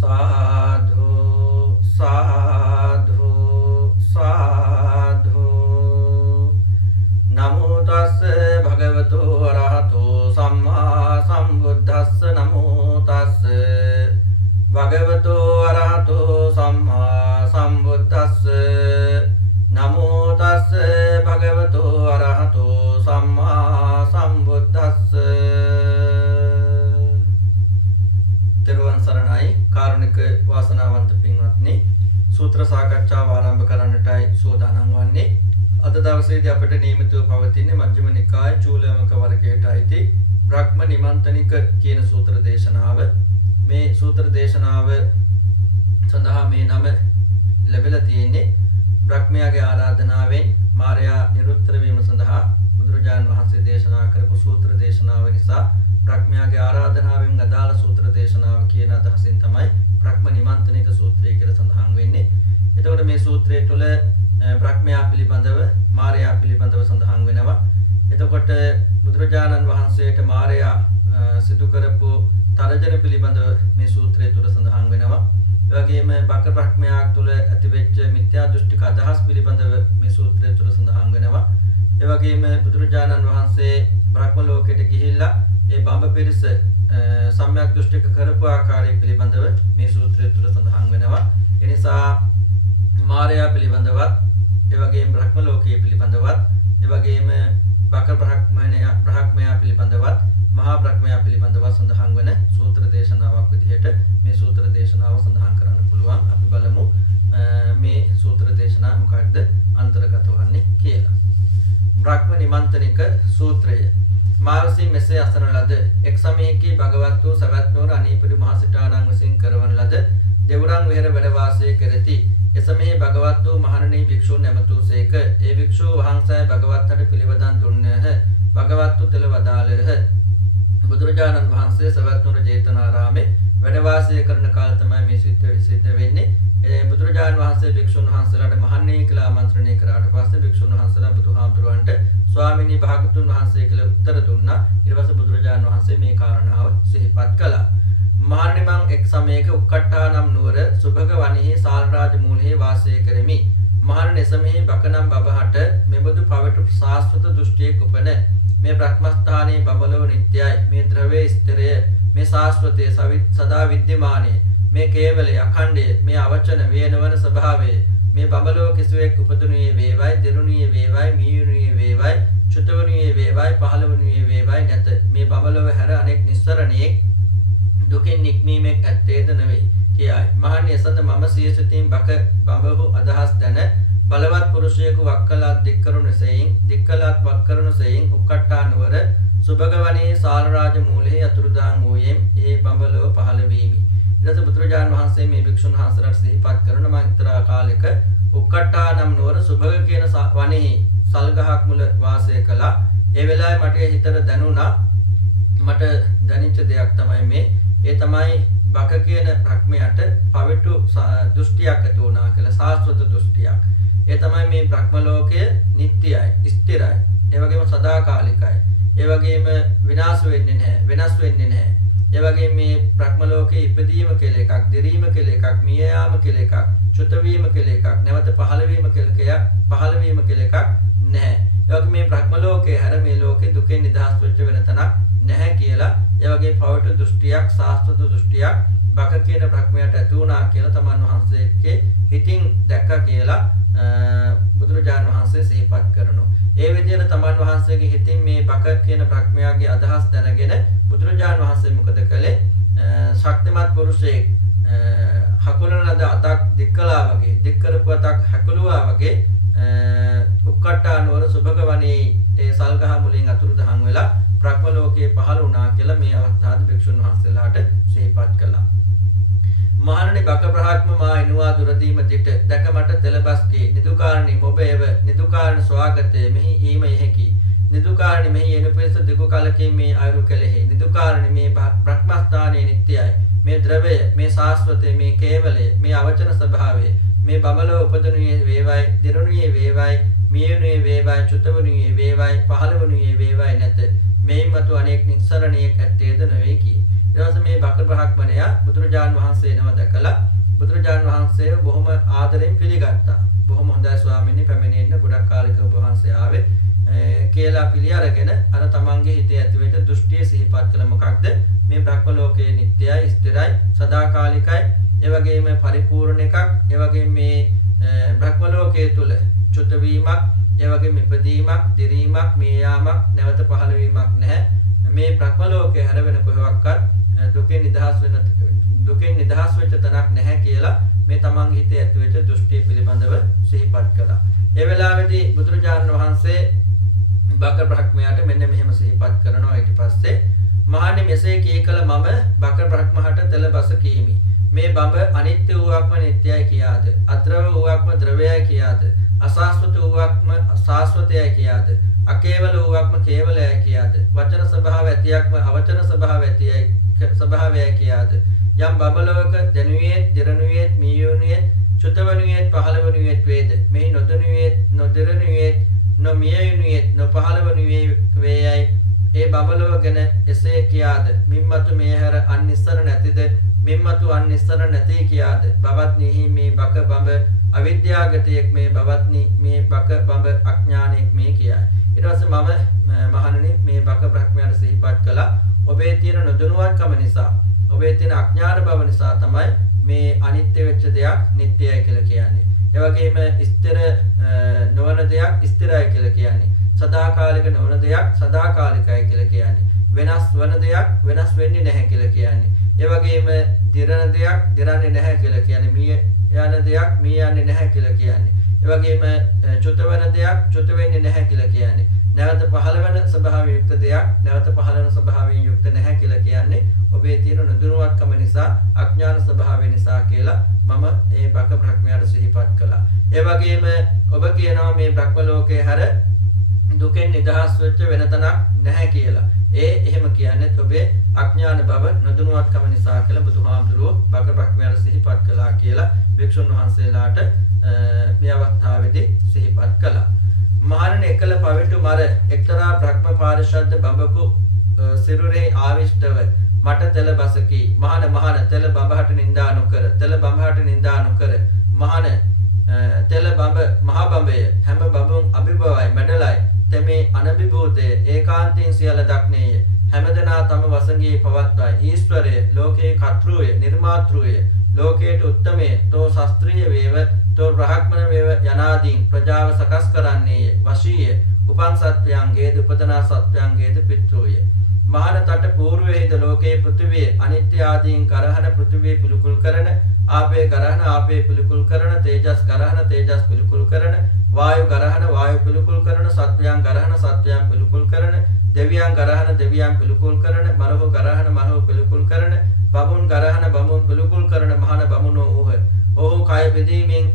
साधु साधु साधु नमो तस्से भगवतो अरहतो सम्मा सम्बुद्धस्स नमो तस्से भगवतो अरहतो सम्मा सम्बुद्धस्स नमो तस्से भगवतो अरहतो सम्मा सम्बुद्धस्स तेरुවන් සරණයි කාරුණික වාසනාවන්ත පින්වත්නි සූත්‍ර සාකච්ඡාව ආරම්භ කරන්නටයි සූදානම් වන්නේ අද දවසේදී අපිට නියමිතව පවතින්නේ මජ්ක්‍ධිම නිකාය චූලමක වර්ගයට අයිති බ්‍රහ්ම නිමන්තනික කියන සූත්‍ර දේශනාව මේ සූත්‍ර දේශනාව සඳහා මේ නම ලැබිලා තියෙන්නේ බ්‍රහ්මයාගේ ආරාධනාවෙන් මාර්යා නිරුත්තර වීම සඳහා බුදුරජාණන් වහන්සේ දේශනා කරපු සූත්‍ර දේශනාව නිසා බ්‍රහ්මයාගේ ආරාධනාවෙන් අදාළ සූත්‍ර දේශනාව කියන අදහසින් තමයි බ්‍රහ්ම නිමන්තනික සූත්‍රය කියලා සඳහන් වෙන්නේ. එතකොට මේ සූත්‍රය තුළ බ්‍රහ්මයා පිළිබඳව මාර්යා පිළිබඳව සඳහන් වෙනවා. එතකොට බුදුරජාණන් වහන්සේට මාර්යා සිදු කරපු තරජන පිළිබඳව මේ සූත්‍රය තුළ සඳහන් වෙනවා. ඒ වගේම බක බ්‍රහ්මයා තුළ ඇතිවෙච්ච මිත්‍යා දෘෂ්ටික අදහස් පිළිබඳව මේ සූත්‍රය තුළ සඳහන් වෙනවා. ඒ වගේම බුදුරජාණන් වහන්සේ බ්‍රහ්ම ලෝකයට ගිහිල්ලා ඒ බඹ පිරිස සම්‍යක් දෘෂ්ටික කරපු ආකාරය පිළිබඳව මේ සූත්‍රය තුළ සඳහන් වෙනවා. ඒ නිසා මාර්යා පිළිබඳවත්, ඒ වගේම බ්‍රහ්ම ලෝකයේ පිළිබඳවත්, ඒ වගේම බක බ්‍රහ්මයා පිළිබඳවත්, මහා බ්‍රහ්මයා පිළිබඳවත් සඳහන් වෙන සූත්‍ර දේශනාවක් විදිහට මේ සූත්‍ර දේශනාව සඳහන් කරන්න පුළුවන්. අපි බලමු මේ සූත්‍ර දේශනාව මොකක්ද අන්තර්ගත වන්නේ කියලා. බ්‍රහ්ම නිමන්තනික සූත්‍රය මාවසින් මෙසේ අසන ලද එක් සමයේකී භගවත් වූ සවැත් නුවර අනීපිඩු මහසිටාණන් විසින් කරවන ලද දෙවුරන් වෙහෙර වැඩ වාසය කරති. එසමයේ භගවත් වූ මහණෙනි භික්ෂූන් නැමතුසේක. ඒ භික්ෂූ වහන්සේ භගවත්ට පිළිවදන් දුන්නේහ. භගවත් වූ තෙල වදාළේහ. බුදුරජාණන් වහන්සේ සවැත් නුවර ජේතවනාරාමේ වැඩ වාසය කරන කාල තමයි මේ සිද්ධ වෙන්නේ. බුදුරජාණන් වහන්සේ භික්ෂුන් වහන්සේලාට මහණෙනි කියලා ආමන්ත්‍රණය කරාට පස්සේ භික්ෂුන් වහන්සේලා බුදුහාමුදුරුවන්ට ස්වාමීනි භාගතුන් වහන්සේ කියලා උත්තර දුන්නා. ඊට පස්සේ බුදුරජාණන් වහන්සේ මේ කාරණාව සිහිපත් කළා. මහණෙනි මං එක් සමයක උක්කට්ටානම් නුවර සුභග වනයේ සාල්රාජ මූලයේ වාසය කරමි. මහණෙනි එසමෙහි බකනම් බබහට මෙබඳු පවටු සාස්වත දෘෂ්ටියක උපන මේ බ්‍රහ්මස්ථානයේ බබලව නිට්ටයයි. මේ ද්‍රව්‍ය ස්ථිරය, මේ සාස්වතයේ සදා විද්‍යමානය, මේ කේවලය අඛණ්ඩය, මේ අවචන වේනවන ස්වභාවය, මේ බඹලෝ කිසිවෙක් උපදුණුයේ වේවයි, දිරුණුයේ වේවයි, මියුණුයේ වේවයි, චුතවණුයේ වේවයි, පහළවණුයේ වේවයි නැත. මේ බඹලව හැර අනෙක් නිස්සරණයේ දුකින් නික්මීමක් ඇත්තේද නොවේ කියයි. මහණනි එසඳ මම සියසිතින් බක බඹහු අදහස් දැන බලවත් පුරුෂයෙකු වක්කලත් දික්කරුණු සෙයින් දික්කලත් වක්කරුණු සෙයින් උක්කට්ටා නුවර සුභග වනයේ සාලරාජ මූලයේ අතුරුදාන් වූයෙන් ඒ බඹලව පහළ වීමි. ඊට බුදුරජාණන් වහන්සේ මේ භික්ෂුන් වහන්සේලාට සිහිපත් කරන මම ඉතරා කාලෙක උක්කට්ටා නම් නුවර සුභග කියන වනයේ සල්ගහක් මුල වාසය කළා. ඒ වෙලාවේ මට හිතට දැනුණා, මට දැනෙච්ච දෙයක් තමයි මේ. ඒ තමයි බක කියන බ්‍රහ්මයට පවිටු දෘෂ්ටියක් ඇති වුණා කියලා, සාස්වත දෘෂ්ටියක්. ඒ තමයි මේ බ්‍රහ්ම ලෝකය නිට්ටයයි, ස්ථිරයි, ඒ වගේම සදාකාලිකයි, ඒ වගේම විනාශ වෙන්නේ නැහැ, වෙනස් වෙන්නේ නැහැ. ඒ වගේම මේ බ්‍රහ්ම ලෝකේ ඉපදීම කියලා එකක්, දිරීම කියලා එකක්, මිය යාම කියලා එකක්, චුත වීම කියලා එකක්, නැවත පහළ වීම කියලා එකක් නැහැ. ඒ වගේම මේ බ්‍රහ්ම ලෝකේ හැර මේ ලෝකේ දුකෙන් නිදහස් වෙච්ච වෙන තැනක් නැහැ කියලා, ඒ වගේ පවටු දෘෂ්ටියක්, සාස්වත දෘෂ්ටියක් බක කියන බ්‍රහ්මයට ඇති වුණා කියලා තමන් වහන්සේගේ හිතින් දැක්කා කියලා බුදුරජාණන් වහන්සේ සිහිපත් කරනවා. ඒ විදිහට තමන් වහන්සේගේ හිතින් මේ බක කියන බ්‍රහ්මයාගේ අදහස් දැනගෙන බුදුරජාණන් වහන්සේ මොකද කළේ? ශක්තිමත් පුරුෂයෙක් හකුලන ලද අතක් දික්කලා වගේ, දික් කරපු අතක් හකුලුවා වගේ උක්කට්ටා නුවර සුභග වනයේ ඒ සල්ගහ මුලින් අතුරුදහන් වෙලා බ්‍රහ්ම ලෝකයේ පහළ වුණා කියලා මේ අවස්ථාවේ භික්ෂුන් වහන්සේලාට සිහිපත් කළා. මහණනි බක බ්‍රහ්ම මා එනවා දුරදීම දිට දැක මට තෙලබස්කේ නිදුකාරණි මොබ එව නිදුකාරණ ස්වාගතේ මෙහි ඊම යෙහි නිදුකාරණි මෙහි එනු පිණිස දිගු කලකින් මේ අයුරු කෙලෙහි නිදුකාරණි මේ බ්‍රහ්මස්ථානයේ නිට්ටයයි. මේ ද්‍රවය, මේ සාස්වතේ, මේ කේවලය, මේ අවචන ස්වභාවය, මේ බඹලෝ උපදනුයේ වේවයි, දිරුණුයේ වේවයි, මියුණුයේ වේවයි, චුතවණුයේ වේවයි, පහළවණුයේ වේවයි නැත. මේ මතු අනෙක් නිස්සරණියක් ඇත්තේද නොවේ කී. ඊට පස්සේ මේ බක බ්‍රහ්මණයා බුදුරජාන් වහන්සේ නම දැකලා බුදුරජාන් වහන්සේ බොහොම ආදරෙන් පිළිගත්තා. බොහොම හොඳයි ස්වාමීනි පැමිණෙන්න ගොඩක් කාලෙක ඔබ වහන්සේ ආවේ කියලා පිළි අරගෙන අර තමන්ගේ හිතේ ඇතිවෙච්ච දෘෂ්ටිය සිහිපත් කළ මොකක්ද මේ බ්‍රහ්ම ලෝකයේ නිට්ටයයි ස්ථිරයි සදාකාලිකයි ඒ වගේම පරිපූර්ණ එකක් ඒ වගේම මේ බ්‍රහ්ම ලෝකයේ තුල චුත වීමක් ඒ වගේම ඉපදීමක් දිරීමක් මේ යාමක් නැවත පහළ වීමක් නැහැ මේ බ්‍රහ්ම ලෝකයේ හැර වෙන කොහොමවත් දුකෙන් නිදහස් වෙච්ච තැනක් නැහැ කියලා මේ තමන්ගේ හිතේ ඇතිවෙච්ච දෘෂ්ටිය පිළිබඳව සිහිපත් කළා. ඒ වෙලාවේදී බුදුරජාණන් වහන්සේ බක බ්‍රහ්මයාට මෙන්න මෙහෙම සිහිපත් කරනවා. ඊට පස්සේ මහණනි මෙසේ කී කල මම බක බ්‍රහ්මහට තෙල බස කීමි. මේ බඹ අනිත්‍ය වූවක්ම නිට්ටයයි කියාද අද්‍රව වූවක්ම ද්‍රවයයි කියාද අසාස්වත වූවක්ම සාස්වතයයි කියාද අකේවල වූවක්ම කේවලයයි කියාද වචන ස්වභාව ඇතියක්ම අවචන ස්වභාවයයි කියාද යම් බඹලවක දැනුවේත් දිරණුවේත් මීයුණුවේත් චුතවනුවේත් පහළවනුවේත් වේද මෙහි නොදිරණුවේත් නොමියුණුවේත් නොපහළවනුවේ වේයයි ඒ බඹලව ගැන එසේ කියාද මින්මතු මේ හැර අන්නිස්සර නැතිද මින්මතු අන්නිස්සර නැති කියාද බවත්නිහි මේ බක බඹ අවිද්‍යාගතයෙක් මේ බවත්නි මේ බක බඹ අඥානෙක් මේ කියයි. ඊට පස්සේ මම මහණෙනි මේ බක බ්‍රහ්මයාට සිහිපත් කළා ඔබේ තියෙන නොදැනුවත්කම නිසා ඔබේ තියෙන අඥාන බව නිසා තමයි මේ අනිත්‍ය වෙච්ච දෙයක් නිට්ටයයි කියලා කියන්නේ. ඒ වගේම ස්ථිර නොවන දෙයක් ස්ථිරයි කියලා කියන්නේ. සදාකාලික නොවන දෙයක් සදාකාලිකයි කියලා කියන්නේ. වෙනස් වන දෙයක් වෙනස් වෙන්නේ නැහැ කියලා කියන්නේ. ඒ වගේම දිරණ දෙයක් දිරන්නේ නැහැ කියලා කියන්නේ. මිය යන දෙයක් මිය යන්නේ නැහැ කියලා කියන්නේ. ඒ වගේම චුත වෙන දෙයක් චුත වෙන්නේ නැහැ කියලා කියන්නේ. නැවත පහළ වෙන ස්වභාවයෙන් යුක්ත දෙයක් නැවත පහළ වෙන ස්වභාවයෙන් යුක්ත නැහැ කියලා කියන්නේ. ඔබේ තියෙන නොදැනුවත්කම නිසා අඥාන ස්වභාවය නිසා කියලා මම මේ බක බ්‍රහ්මයාට සිහිපත් කළා. ඒ වගේම ඔබ කියනවා මේ බ්‍රහ්ම ලෝකේ හැර දුකෙන් නිදහස් වෙච්ච වෙන තැනක් නැහැ කියලා. එහෙම කියන්නේ ඔබේ අඥාන බව නොදැනුවත්කම නිසා කියලා බුදුහාමුදුරුවෝ බක බ්‍රහ්මයාට සිහිපත් කළා කියලා වික්ෂුන් වහන්සේලාට මේ අවස්ථාවේදී සිහිපත් කළා. මහණෙනි එකල පවිටු මර එක්තරා බ්‍රහ්ම පාරිශද්ද බඹකු සිරුරේ ආවිෂ්ඨව මට තෙල බසකි. මහණ තෙල බඹහට නිඳා නොකර තෙල බඹහට නිඳා නොකර මහණ තෙල බඹ මහ බඹය හැම බඹුන් අභිභවයි මඩලයි තෙමේ අනභිභූතය ඒකාන්තයෙන් සියල්ල දක්නේය. හැමදෙනා තම වසඟේ පවත්වයි. ඊශ්වරය ලෝකේ කර්තෘය නිර්මාතෘය ලෝකේට උත්තමය තෝ ශාස්ත්‍රීය වේව තෝ බ්‍රහ්මන වේව යනාදීන් ප්‍රජාව සකස් කරන්නේය. වශීය උපන් සත්වයන්ගේද උපදනා සත්වයන්ගේද පිතෘය. මහාන තට పూర్වයේද ලෝකේ පෘථිවිය අනිත්‍ය ආදීන් කරහන පෘථිවිය පිළිකුල් කරන ආපේ කරහන ආපේ පිළිකුල් කරන තේජස් කරහන තේජස් පිළිකුල් කරන වායු කරහන වායු පිළිකුල් කරන සත්වයන් කරහන සත්වයන් පිළිකුල් කරන දෙවියන් කරහන දෙවියන් පිළිකුල් කරන මනෝ කරහන මනෝ පිළිකුල් කරන බමුන් කරහන බමුන් පිළිකුල් කරන මහාන බමුණෝ වූහ. ඔහු කය බෙදීමෙන්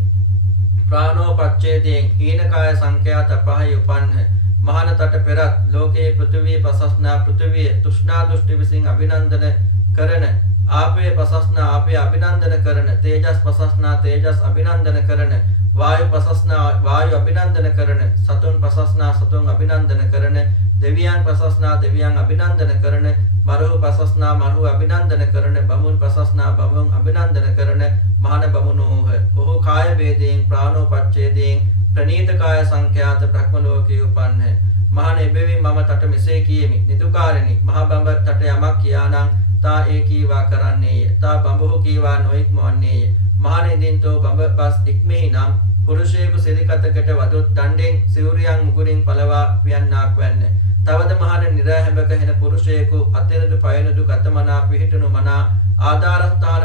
ප්‍රාණෝපච්ඡේදයෙන් හීන කාය සංඛ්‍යාත පහයි උපන්න මහාන තට පෙරත් ලෝකේ පෘථිවිය පසස්නා පෘථිවිය තෘෂ්ණා දෘෂ්ටි විසින් අභිනන්දන කරන ආපේ පසස්නා ආපේ අභිනන්දන කරන තේජස් පසස්නා තේජස් අභිනන්දන කරන වායු පසස්නා වායු අභිනන්දන කරන සතුන් පසස්නා සතුන් අභිනන්දන කරන දෙවියන් පසස්නා දෙවියන් අභිනන්දන කරන මරුහු පසස්නා මරුහු අභිනන්දන කරන බමුන් පසස්නා බමුන් අභිනන්දන කරන මහාන බමුණෝහ. ඔහු කාය වේදයෙන් ප්‍රාණෝපච්ඡේදයෙන් ප්‍රනීත කාය සංඛ්‍යාත බ්‍රහ්ම ලෝකේ උපන්න. මහාන එබැවින් මම තට මෙසේ කියමි. නිදුකාරණි මහ බඹ තට යමක් කියානම් තා ඒ කීවා කරන්නේය. තා බඹහු කීවා නොඉක්මවන්නේය. මහාන ඉදින්තෝ බඹ පස් ඉක්මෙහි නම් පුරුෂයෙකු සිරිකතකට වදුත් දණ්ඩෙන් සිවුරියන් මුගුරින් පළවා වියන්නාක් වැන්න. තවද මහාන නිරාහැඹක හෙන පුරුෂයෙකු අතෙනදු පයනදු ගතමනා පිහිටුණු මනා ආධාරස්ථාන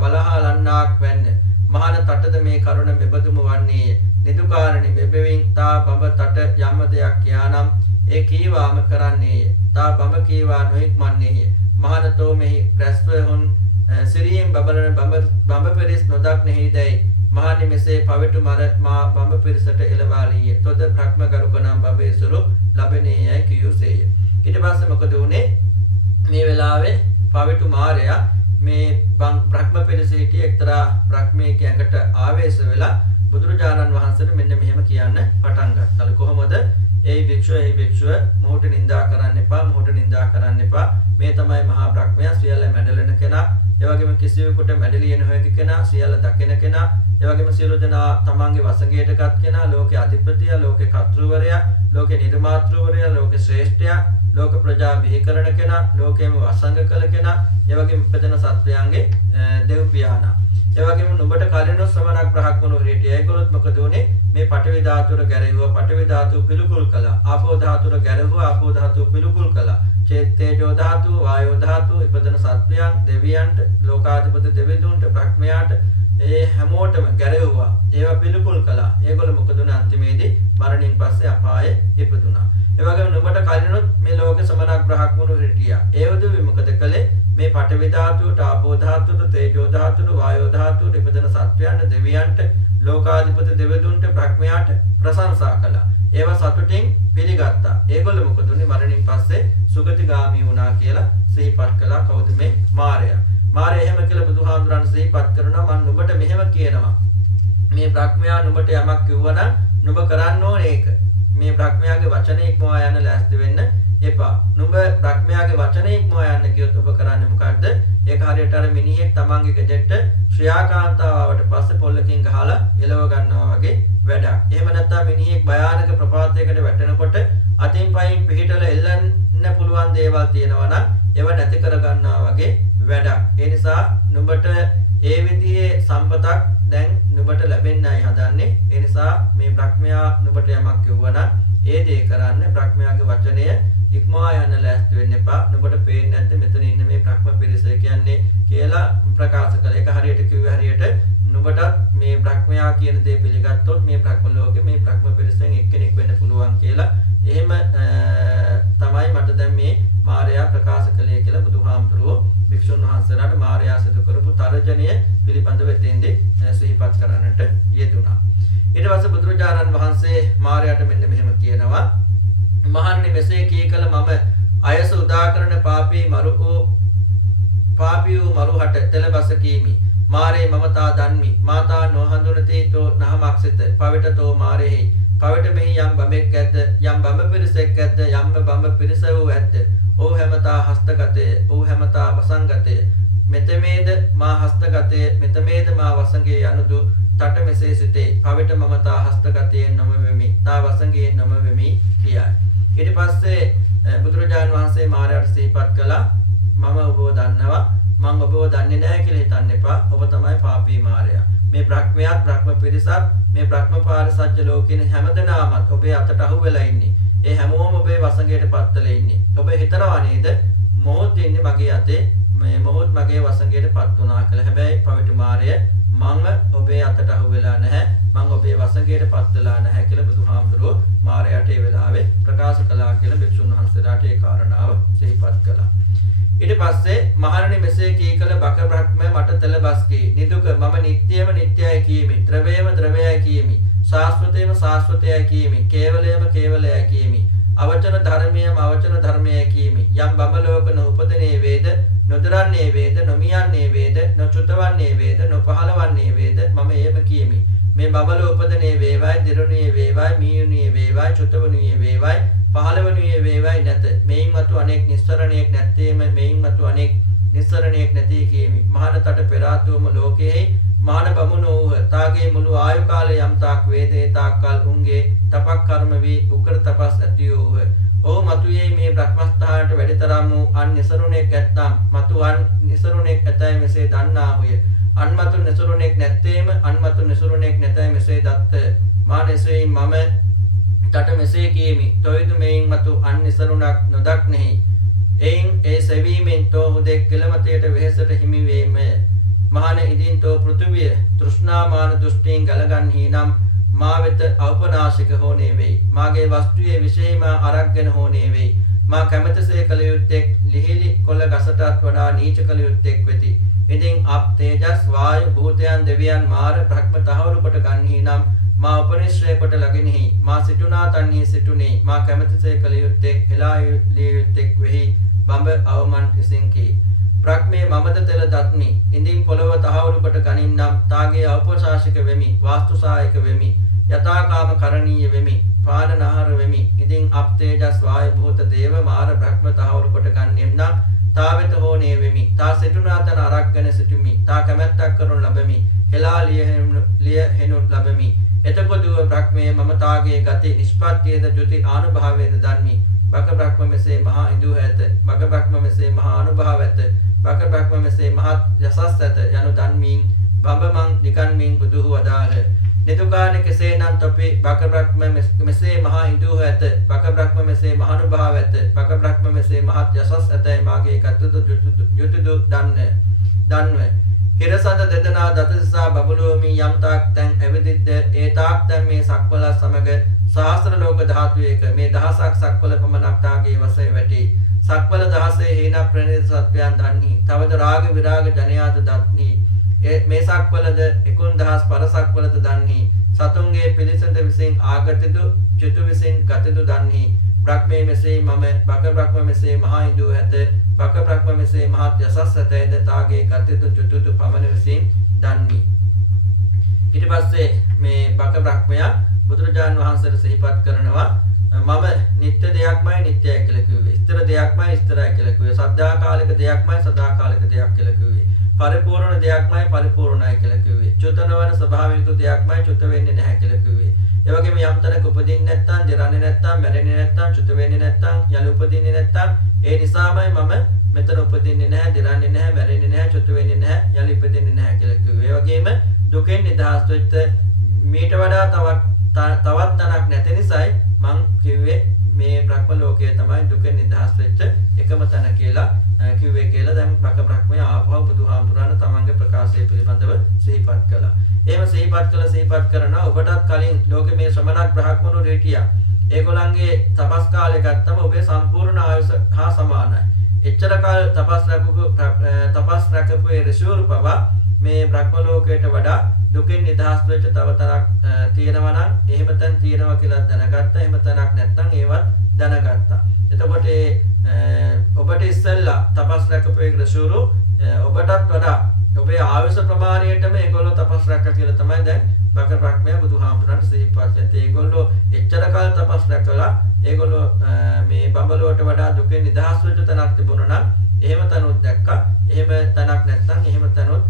වලහා ලන්නාක් වැන්න. මහාන තටද මේ කරුණ මෙබඳුම වන්නේය. නිදුකාරණි මෙබැවින් තා බඹ තට යම් දෙයක් කියානම් ඒ කීවාම කරන්නේය. තා බඹ කීවා නොඉක්මන්නේය. මහානතෝ මෙහි ප්‍රස්වහුන් සිරියෙන් බබලන බඹ පිරිස් නොදක්නෙහිදැයි මහානි මෙසේ පවිටු මර මා බඹ පිරිසට එළවාලීය. තොද බ්‍රහ්ම ගරුක නම් බඹේසුරු ලැබෙනේයයි කිව්සේය. ඊට පස්සේ මොකද වුනේ? මේ වෙලාවේ පවිටු මාරයා මේ බ්‍රහ්ම පිරිස සිටිය එක්තරා බ්‍රහ්මයේ ඇඟට ආවේශ වෙලා බුදුරජාණන් වහන්සේට මෙන්න මෙහෙම කියන්න පටන් ගත්තා. කොහොමද ඒ භික්ෂුව මොහොත නිඳා කරන්න එපා, මොහොත නිඳා කරන්න එපා. මේ තමයි මහා බ්‍රහ්මයා සියල්ල මැඩලන කෙනා. ඒ වගේම කිසිවෙකුට මැඩලිය නොහැකි කෙනා, සියල්ල දකින කෙනා. ඒ වගේම සියලු දෙනා තමන්ගේ වසඟයටගත් කෙනා, ලෝකේ අධිපතියා, ලෝකේ කර්තෘවරයා, ලෝකේ නිර්මාතෘවරයා, ලෝකේ ශ්‍රේෂ්ඨයා, ලෝක ප්‍රජා බිහි කරන කෙනා, ලෝකෙම වසඟ කළ කෙනා, ඒ වගේම උපදින සත්වයන්ගේ දෙව් පියාණන්. ඒ වගේම නුඹට කලින් ශ්‍රමණක් බ්‍රහ්මණෝ හිටියේ. ඒගොල්ලොත් මොකද උනේ? මේ පඨවි ධාතුර ගැරෙව්වා, පඨවි ධාතුව පිළිකුල් කළා. ආපෝ ධාතුර ගැරෙව්වා, ආපෝ ධාතුව පිළිකුල් කළා. තේජෝ ධාතුව, වායෝ ධාතුව, ඉපදෙන සත්වයන්, දෙවියන්ට, ලෝකාධිපති දෙවිඳුන්ට, බ්‍රහ්මයාට ඒ හැමෝටම ගැරෙව්වා. ඒවා පිළිකුල් කළා. ඒගොල්ලෝ මොකද උනේ? අන්තිමේදී මරණින් පස්සේ අපායේ ඉපදුනා. ඒ වගේම නුඹට කලිනුත් මේ ලෝකේ සමනක් බ්‍රහ්මණෝ හිටියා. ඒ වගේ මොකද කළේ? මේ පඨවි ධාතුවට, ආපෝ ධාතුවට, තේජෝ ධාතුවට, වායෝ ධාතුවට, ඉපදෙන සත්වයන්ට, දෙවියන්ට, ලෝකාධිපති දෙවිඳුන්ට, බ්‍රහ්මයාට ප්‍රශංසා කළා. ඒවා සතුටින් පිළිගත්තා. ඒගොල්ලෝ මොකද උනේ? මරණින් පස්සේ සුගතිගාමී වුණා කියලා සිහිපත් කළා. කවුද මේ? මාරයා. මාරයා එහෙම කියලා බුදුහාමුදුරන් සිහිපත් කරනවා. මම නුඹට මෙහෙම කියනවා. මේ බ්‍රහ්මයා නුඹට යමක් කිව්වනම් නුඹ කරන්න ඕනේ ඒක. මේ බ්‍රහ්මයාගේ වචනේ ඉක්මවා යන්න ලෑස්ති වෙන්න එපා. නුඹ බ්‍රහ්මයාගේ වචනේ ඉක්මවා යන්න කියොත් ඔබ කරන්නේ මොකද්ද? ඒක හරියට අර මිනිහෙක් තමන්ගේ ගෙදරට ශ්‍රියාකාන්තාවට පස්සේ පොල්ලකින් ගහලා එලව ගන්නවා වගේ වැඩක්. එහෙම නැත්නම් මිනිහෙක් භයානක ප්‍රපාතයකට වැටෙනකොට අතින් පයින් පිහිටලා එල්ලන්න පුළුවන් දේවල් තියෙනවා නම් ඒව නැති කර ගන්නවා වගේ වැඩක්. ඒ නිසා නුඹට ඒ විදිහේ සම්පතක් දැන් නුඹට ලැබෙන්නයි හදන්නේ. ඒ නිසා මේ බ්‍රහ්මයා නුඹට යමක් කිව්වනම් ඒ දේ කරන්න. බ්‍රහ්මයාගේ වචනය ඉක්මවා යන්න ලෑස්ති වෙන්න එපා. නුඹට පේන්නේ නැද්ද මෙතන ඉන්න මේ බ්‍රහ්ම පිරිස කියන්නේ කියලා ප්‍රකාශ කළා. ඒක හරියට කිව්වේ හරියට නුඹටත් මේ බ්‍රහ්මයා කියන දේ පිළිගත්තොත් මේ බ්‍රහ්ම ලෝකේ මේ බ්‍රහ්ම පිරිසෙන් එක්කෙනෙක් වෙන්න පුළුවන් කියලා. එහෙම තමයි මට දැන් මේ මාරයා ප්‍රකාශ කළේ කියලා බුදුහාමුදුරුවෝ භික්ෂුන් වහන්සේලාට මාරයා සිදු කරපු තරජනය පිළිබඳව එතෙන්දී සිහිපත් කරන්නට යෙදුණා. ඊට පස්සේ බුදුරජාණන් වහන්සේ මාරයාට මෙන්න මෙහෙම කියනවා. මහණනි, මෙසේ කී කල මම අයස උදා කරන පාපී මරුහට තෙලබස කීමි. මාරේ මමතා දන්මි. මාතා නොහඳුනති තෝ නහමක්සිත පවිටතෝ මාරෙහි. පවිට මෙහි යම් බඹෙක් ඇද්ද, යම් බඹ පිරිසෙක් ඇද්ද, යම් බඹ පිරිස වූ ඇද්ද. ඕ හැමතා හස්තගතය, ඕ හැමතා වසංගතය. මෙතමේද මා හස්තගතය, මෙතමේද මා වසඟේ යනුදු තට මෙසේ සිටේ. පවිට මමතා හස්තගතයෙන් නොම වෙමි, තා වසඟයෙන් නොම වෙමි කියයි. ඊට පස්සේ බුදුරජාණන් වහන්සේ මාරයාට සිහිපත් කළා. මම ඔබව දන්නවා, මම ඔබව දන්නේ නැහැ කියලා හිතන්න එපා. ඔබ තමයි පාපී මාරයා. මේ බ්‍රහ්මයාත්, බ්‍රහ්ම පිරිසත්, මේ බ්‍රහ්ම පාරිසජ්ජ ලෝකෙන හැමදෙනාමත් ඔබේ අතට අහු වෙලා ඉන්නේ. ඒ හැමෝම ඔබේ වසඟයට පත්වලා ඉන්නේ. ඔබ හිතනවා නේද මොහොත් ඉන්නේ මගේ අතේ, මේ මොහොත් මගේ වසඟයට පත් වුණා කියලා. හැබැයි පවිතු මාරය මම ඔබේ අතට අහු වෙලා නැහැ, මම ඔබේ වසඟයට පත් වෙලා නැහැ කියලා බුදුහාමුදුරුවෝ මාරයාට ඒ වෙලාවේ ප්‍රකාශ කළා කියලා භික්ෂුන් වහන්සේලාට ඒ කාරණාව සිහිපත් කළා. ඊට පස්සේ මහණනි, මෙසේ කී කල බක බ්‍රහ්ම මට තෙලබස් කී. නිදුක මම නිට්ටයම නිට්ටයයි කීමි. ද්‍රවයම ද්‍රවයයි කීමි. ශාස්වතේම ශාස්වතයයි කීමි. කේවලයම කේවලයයි කීමි. අවචන ධර්මයම අවචන ධර්මයයි කීමි. යම් බඹලෝක නොඋපදිනේ වේද, නොදරන්නේ වේද, නොමියන්නේ වේද, නොචුතවන්නේ වේද, නොපහළවන්නේ වේද, මම එහෙම කීමි. මේ බඹල උපදිනේ වේවයි, දිරුණියේ වේවයි, මීයුණියේ වේවයි, චුතවණියේ වේවයි, පහළවණියේ වේවයි නැත. මෙයින් මතු අනෙක් නිස්සරණයක් නැත්තේම, මෙයින් මතු අනෙක් නිස්සරණයක් නැති කීමි. මහානතට පෙර ආතුම ලෝකෙහි මහාන බමුණෝ වූහ. තාගේ මුළු ආයු කාලය යම් තාක් වේදේ තාක්කල් උන්ගේ තපක් කර්ම වී උග්‍ර තපස් ඇති වූහ. ඔහු මතුයේ මේ බ්‍රහ්මස්ථානට වැඩිතරම් වූ අන් නිසරුණෙක් ඇත්තම් මතු අන් නිසරුණෙක් ඇතැයි මෙසේ දන්නාහුය. අන්මතු නිසරුණෙක් නැත්තේම අන්මතු නිසරුණෙක් නැතැයි මෙසේ දත්ත. මා නිසෙයි මම තට මෙසේ කීමි. තොයිදු මෙයින් මතු අන් නිසරුණක් නොදක්නෙහි. එයින් ඒ සෙවීමෙන් තෝ හුදෙක් කෙළමතයට වෙහෙසට හිමි වේමය. මහාන ඉදින් තෝ පෘථුවිය තෘෂ්ණාමාන දෘෂ්ටීන් ගලගන්හි නම් මා වෙත ඖපනාශික හෝනේ වෙයි. මාගේ වස්තුවේ විශේෂම අරක්ගෙන හෝනේ වෙයි. මා කැමැතිසේ කළ යුත්තේක් ලිහිලි කොළ ගසටත් වඩා නීච කළ යුත්තේක් වෙති. ඉදින් අප තේජස් වායු භූතයන් දෙවියන් මාර බ්‍රහ්ම තහවුරු කොට ගන්හි නම් මා උපනිශ්‍රය කොට ලගිනහි. මා සිටුනා තන්හි සිටුනේ. මා කැමැතිසේ කළ යුත්තේක් හෙලා යුත්තේක් වෙහි. බඹ අවමන් කිසින්කි. බ්‍රහ්මේ මමද තෙල දත්මි. ඉදින් පොළව තහවුරු කොට ගනින්නම් තාගේ ඖපශාසික වෙමි. වාස්තුසායක වෙමි. යථාකාම කරණීය වෙමි. පානනහර වෙමි. ඉතින් අප්තේජස් වායු භූත දේව මාර බ්‍රහ්ම තහවුරු කොට ගන්නෙම් නම් තාවෙත හෝනේ වෙමි. තා සිටුනාතන අරක්ගෙන සිටුමි. තා කැමැත්තක් කරනු ලබමි. හෙලා ලිය හෙනු ලබමි. එතකොට දුව බ්‍රහ්මයේ මම තාගේ ගති නිෂ්පත්තියද ජුති ආනුභාවයේද දන්මි. බක බ්‍රහ්ම මෙසේ මහා ඉදු ඇත. බක බ්‍රහ්ම මෙසේ මහා අනුභාව ඇත. බක බ්‍රහ්ම මෙසේ මහත් යසස් ඇත යනු දන්මින් බඹමං නිකන්මින් බුදුහු වදාළ. නිදුකාන කෙසේනම් තොපි බක බ්‍රහ්ම මෙසේ මහා ඉදු ඇත. බක බ්‍රහ්ම මෙසේ මහා අනුභාව ඇත. බක බ්‍රහ්ම මෙසේ මහත් යසස් ඇතයි මාගේ ගතුදු යුතුදු දන්ව. හිරසඳ දෙදනා දතසා බබලෝමි යම් තාක් තැන් ඇවිදිද්ද ඒ තාක් තැන් මේ සක්වල සමග සහස්‍ර ලෝක ධාතුවේක මේ දහසක් සක්වල පමණක් තාගේ වශයෙන් වැටි. සක්වල දහසේ හේන ප්‍රණීත සත්වයන් දන්හි. තවද රාග විරාග ජනයාද දත්හි. මේ සක්වලද 11000 පර සක්වලද දන්හි. සතුන්ගේ පිළිසඳ විසින් ආගතදු චුතු විසින් ගතදු දන්හි. බ්‍රහ්මයේ මෙසේ මම බක බ්‍රහ්ම මෙසේ මහා ඉදු ඇත. බක බ්‍රහ්ම මෙසේ මහත් යසස් ඇතද තාගේ ගතදු චුතුදු පමණ විසින් දන්හි. ඊට පස්සේ මේ බක බ්‍රහ්මයා බුදුරජාණන් වහන්සේට සිහිපත් කරනවා මම නිත්‍ය දෙයක්මයි නිත්‍යයි කියලා කිව්වේ. ස්ථිර දෙයක්මයි ස්ථිරයි කියලා කිව්වේ. සදාකාලික දෙයක්මයි සදාකාලික දෙයක් කියලා කිව්වේ. පරිපූර්ණ දෙයක්මයි පරිපූර්ණයි කියලා කිව්වේ. චුතනවන ස්වභාවයෙන් දෙයක්මයි චුත වෙන්නේ නැහැ කියලා කිව්වේ. ඒ වගේම යම් තැනක උපදින්නේ නැත්නම්, ජරන්නේ නැත්නම්, මැරෙන්නේ නැත්නම්, චුත වෙන්නේ නැත්නම්, යලි උපදින්නේ නැත්නම්, ඒ නිසාමයි මම මෙතන උපදින්නේ නැහැ, ජරන්නේ නැහැ, මැරෙන්නේ නැහැ, චුත වෙන්නේ නැහැ, යලි උපදින්නේ නැහැ කියලා කිව්වේ. ඒ වගේම දුකෙන් නිදහස් වෙච්ච මීට වඩා තවත් තැනක් නැති නිසායි මං කිව්වේ මේ බ්‍රහ්ම ලෝකයේ තමයි දුකෙන් නිදහස් වෙච්ච එකම තැන කියලා කිව්වේ කියලා දැන් බක බ්‍රහ්මය ආපහු බුදුහාමුදුරන් තමන්ගේ ප්‍රකාශය පිළිබඳව සිහිපත් කළා. එහෙම සිහිපත් කරනවා ඔබටත් කලින් ලෝකේ මේ ශ්‍රමණක් බ්‍රහ්මවරු හිටියා. ඒගොල්ලන්ගේ තපස් කාලය ගත්තම ඔබේ සම්පූර්ණ ආයුෂ හා සමානයි. එච්චර කාල තපස් රැකපු ඒ ඍෂිවරු පවා මේ බ්‍රහ්ම ලෝකයට වඩා දුකින් නිදහස් වෙච්ච තව තරක් තියෙනවා නම් එහෙම තැන් තියෙනවා කියලා දැනගත්තා. එහෙම තැනක් නැත්නම් ඒවත් දැනගත්තා. එතකොට ඔබට ඉස්සෙල්ලා තපස් රැකපු ඒ ඍෂිවරු ඔබටත් වඩා ඔබේ ආයුෂ ප්‍රමාණයටම ඒගොල්ලෝ තපස් රැක්ක කියලා තමයි දැන් බක බ්‍රහ්මයා බුදුහාමුදුරන්ට සිහිපත් කළේ. ඒගොල්ලෝ එච්චර කාල තපස් රැකලා ඒගොල්ලෝ මේ බඹලුවට වඩා දුකෙන් නිදහස් වෙච්ච තැනක් තිබුණා නම් එහෙම තැනුත් දැක්කා. එහෙම තැනක් නැත්නම් එහෙම තැනුත්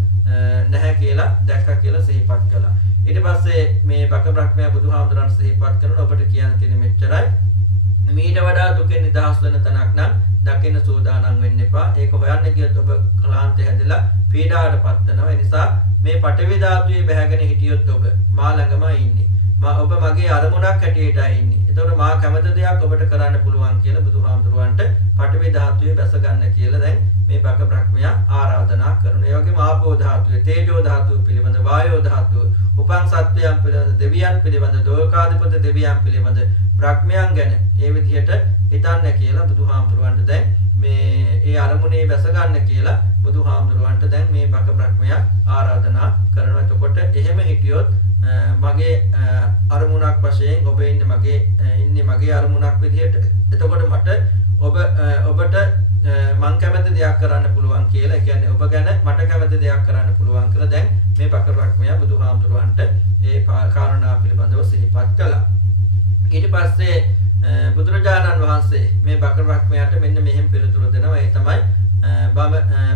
නැහැ කියලා දැක්කා කියලා සිහිපත් කළා. ඊට පස්සේ මේ බක බ්‍රහ්මයා බුදුහාමුදුරන්ට සිහිපත් කරනවා ඔබට කියන්න තියෙන මෙච්චරයි. මීට වඩා දුකෙන් නිදහස් වෙන තැනක් නම් දකින්න සූදානම් වෙන්න එපා. ඒක හොයන්න ගියොත් ඔබ ක්ලාන්තය හැදලා පීඩාවටපත් වෙනවා. ඒ නිසා මේ පඨවි ධාතුවේ බැහැගෙන හිටියොත් ඔබ මා ළඟමයි ඉන්නේ. ඔබ මගේ අරමුණක් හැටියටයි ඉන්නේ. එතකොට මා කැමති දෙයක් ඔබට කරන්න පුළුවන් කියලා බුදුහාමුදුරුවන්ට පඨවි ධාතුවේ බැස ගන්න කියලා දැන් මේ බක බ්‍රහ්මයා ආරාධනා කරනවා. ඒ වගේම ආපෝ ධාතුවේ, තේජෝ ධාතුව පිළිබඳ, වායෝ ධාතුව, උපං සත්වයන් පිළිබඳ, දෙවියන් පිළිබඳ, ලෝකාධිපති දෙවියන් පිළිබඳ, බ්‍රහ්මයන් ගැන ඒ විදිහට හිතන්න කියලා බුදුහාමුදුරුවන්ට දැන් මේ ඒ අරමුණේ බැස ගන්න කියලා බුදුහාමුදුරුවන්ට දැන් මේ බක බ්‍රහ්මයා ආරාධනා කරනවා. එතකොට එහෙම හිටියොත් මගේ අරමුණක් වශයෙන් ඔබ ඉන්නේ මගේ අරමුණක් විදිහට. එතකොට මට ඔබට මං කැමති දෙයක් කරන්න පුළුවන් කියලා. ඒ කියන්නේ ඔබ ගැන මට කැමති දෙයක් කරන්න පුළුවන් කියලා දැන් මේ බක බ්‍රහ්මයා බුදුහාමුදුරුවන්ට ඒ කාරණා පිළිබඳව සිහිපත් කළා. ඊට පස්සේ බුදුරජාණන් වහන්සේ මේ බක බ්‍රහ්මයාට මෙන්න මෙහෙම පිළිතුරු දෙනවා. ඒ තමයි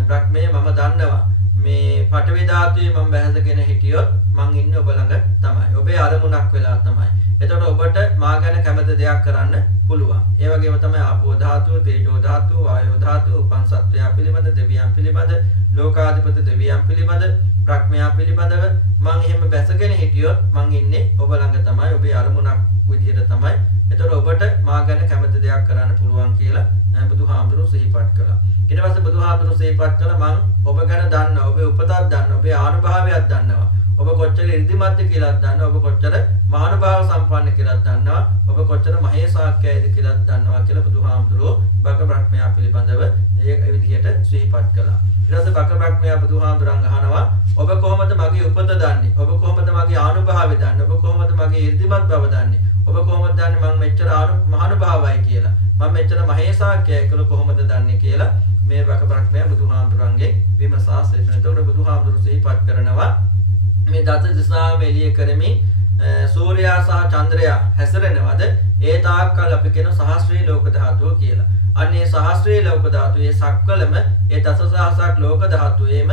බ්‍රහ්මයේ මම දන්නවා මේ පඨවි ධාතුවේ මම බැහැදගෙන හිටියොත් මං ඉන්නේ ඔබ ළඟ තමයි. ඔබේ අරමුණක් වෙලා තමයි. එතකොට ඔබට මා ගැන කැමති දෙයක් කරන්න පුළුවන්. ඒ වගේම තමයි ආපෝ ධාතුව, තේජෝ ධාතුව, වායෝ ධාතුව, උපන් සත්වයා පිළිබඳ, දෙවියන් පිළිබඳ, ලෝකාධිපති දෙවියන් පිළිබඳ, බ්‍රහ්මයා පිළිබඳව මං එහෙම බැසගෙන හිටියොත් මං ඉන්නේ ඔබ ළඟ තමයි. ඔබේ අරමුණක් විදිහට තමයි. එතකොට ඔබට මා ගැන කැමති දෙයක් කරන්න පුළුවන් කියලා බුදුහාමුදුරුවෝ සිහිපත් කළා. ඊට පස්සේ බුදුහාමුදුරුවෝ සිහිපත් කළා මං ඔබ ගැන දන්නවා, ඔබේ උපතක් දන්නවා, ඔබේ ආනුභාවයක් දන්නවා. ඔබ කොච්චර ඉර්ධිමත්ද කියලා දන්නවා, ඔබ කොච්චර මහානුභාව සම්පන්න කියලා දන්නවා, ඔබ කොච්චර මහේසාක්‍යයිද කියලා දන්නවා කියලා බුදුහාමුදුරුවෝ බක බ්‍රහ්මයා පිළිබඳව ඒ විදිහට සිහිපත් කළා. ඊට පස්සේ බක බ්‍රහ්මයා බුදුහාමුදුරන් අහනවා ඔබ කොහොමද මගේ උපත දන්නේ? ඔබ කොහොමද මගේ ආනුභාවය දන්නේ? ඔබ කොහොමද මගේ ඉර්ධිමත් බව දන්නේ? ඔබ කොහොමද දන්නේ මම මෙච්චර මහානුභාවයි කියලා? මම මෙච්චර මහේසාක්‍යයි කියලා කොහොමද දන්නේ කියලා මේ බක බ්‍රහ්මයා බුදුහාමුදුරන්ගෙන් විමසා සිටිනවා. එතකොට බුදුහාමුදුරු සිහිපත් කරනවා මේ දස දිසාම එළිය කරමින් සූර්යයා සහ චන්ද්‍රයා හැසිරෙනවද ඒ තාක්කල් අපි කියන සහස්‍රී ලෝක ධාතුව කියලා. අන්නේ සහස්‍රී ලෝක ධාතුවේ සක්වලම ඒ දසසහසක් ලෝක ධාතුවේම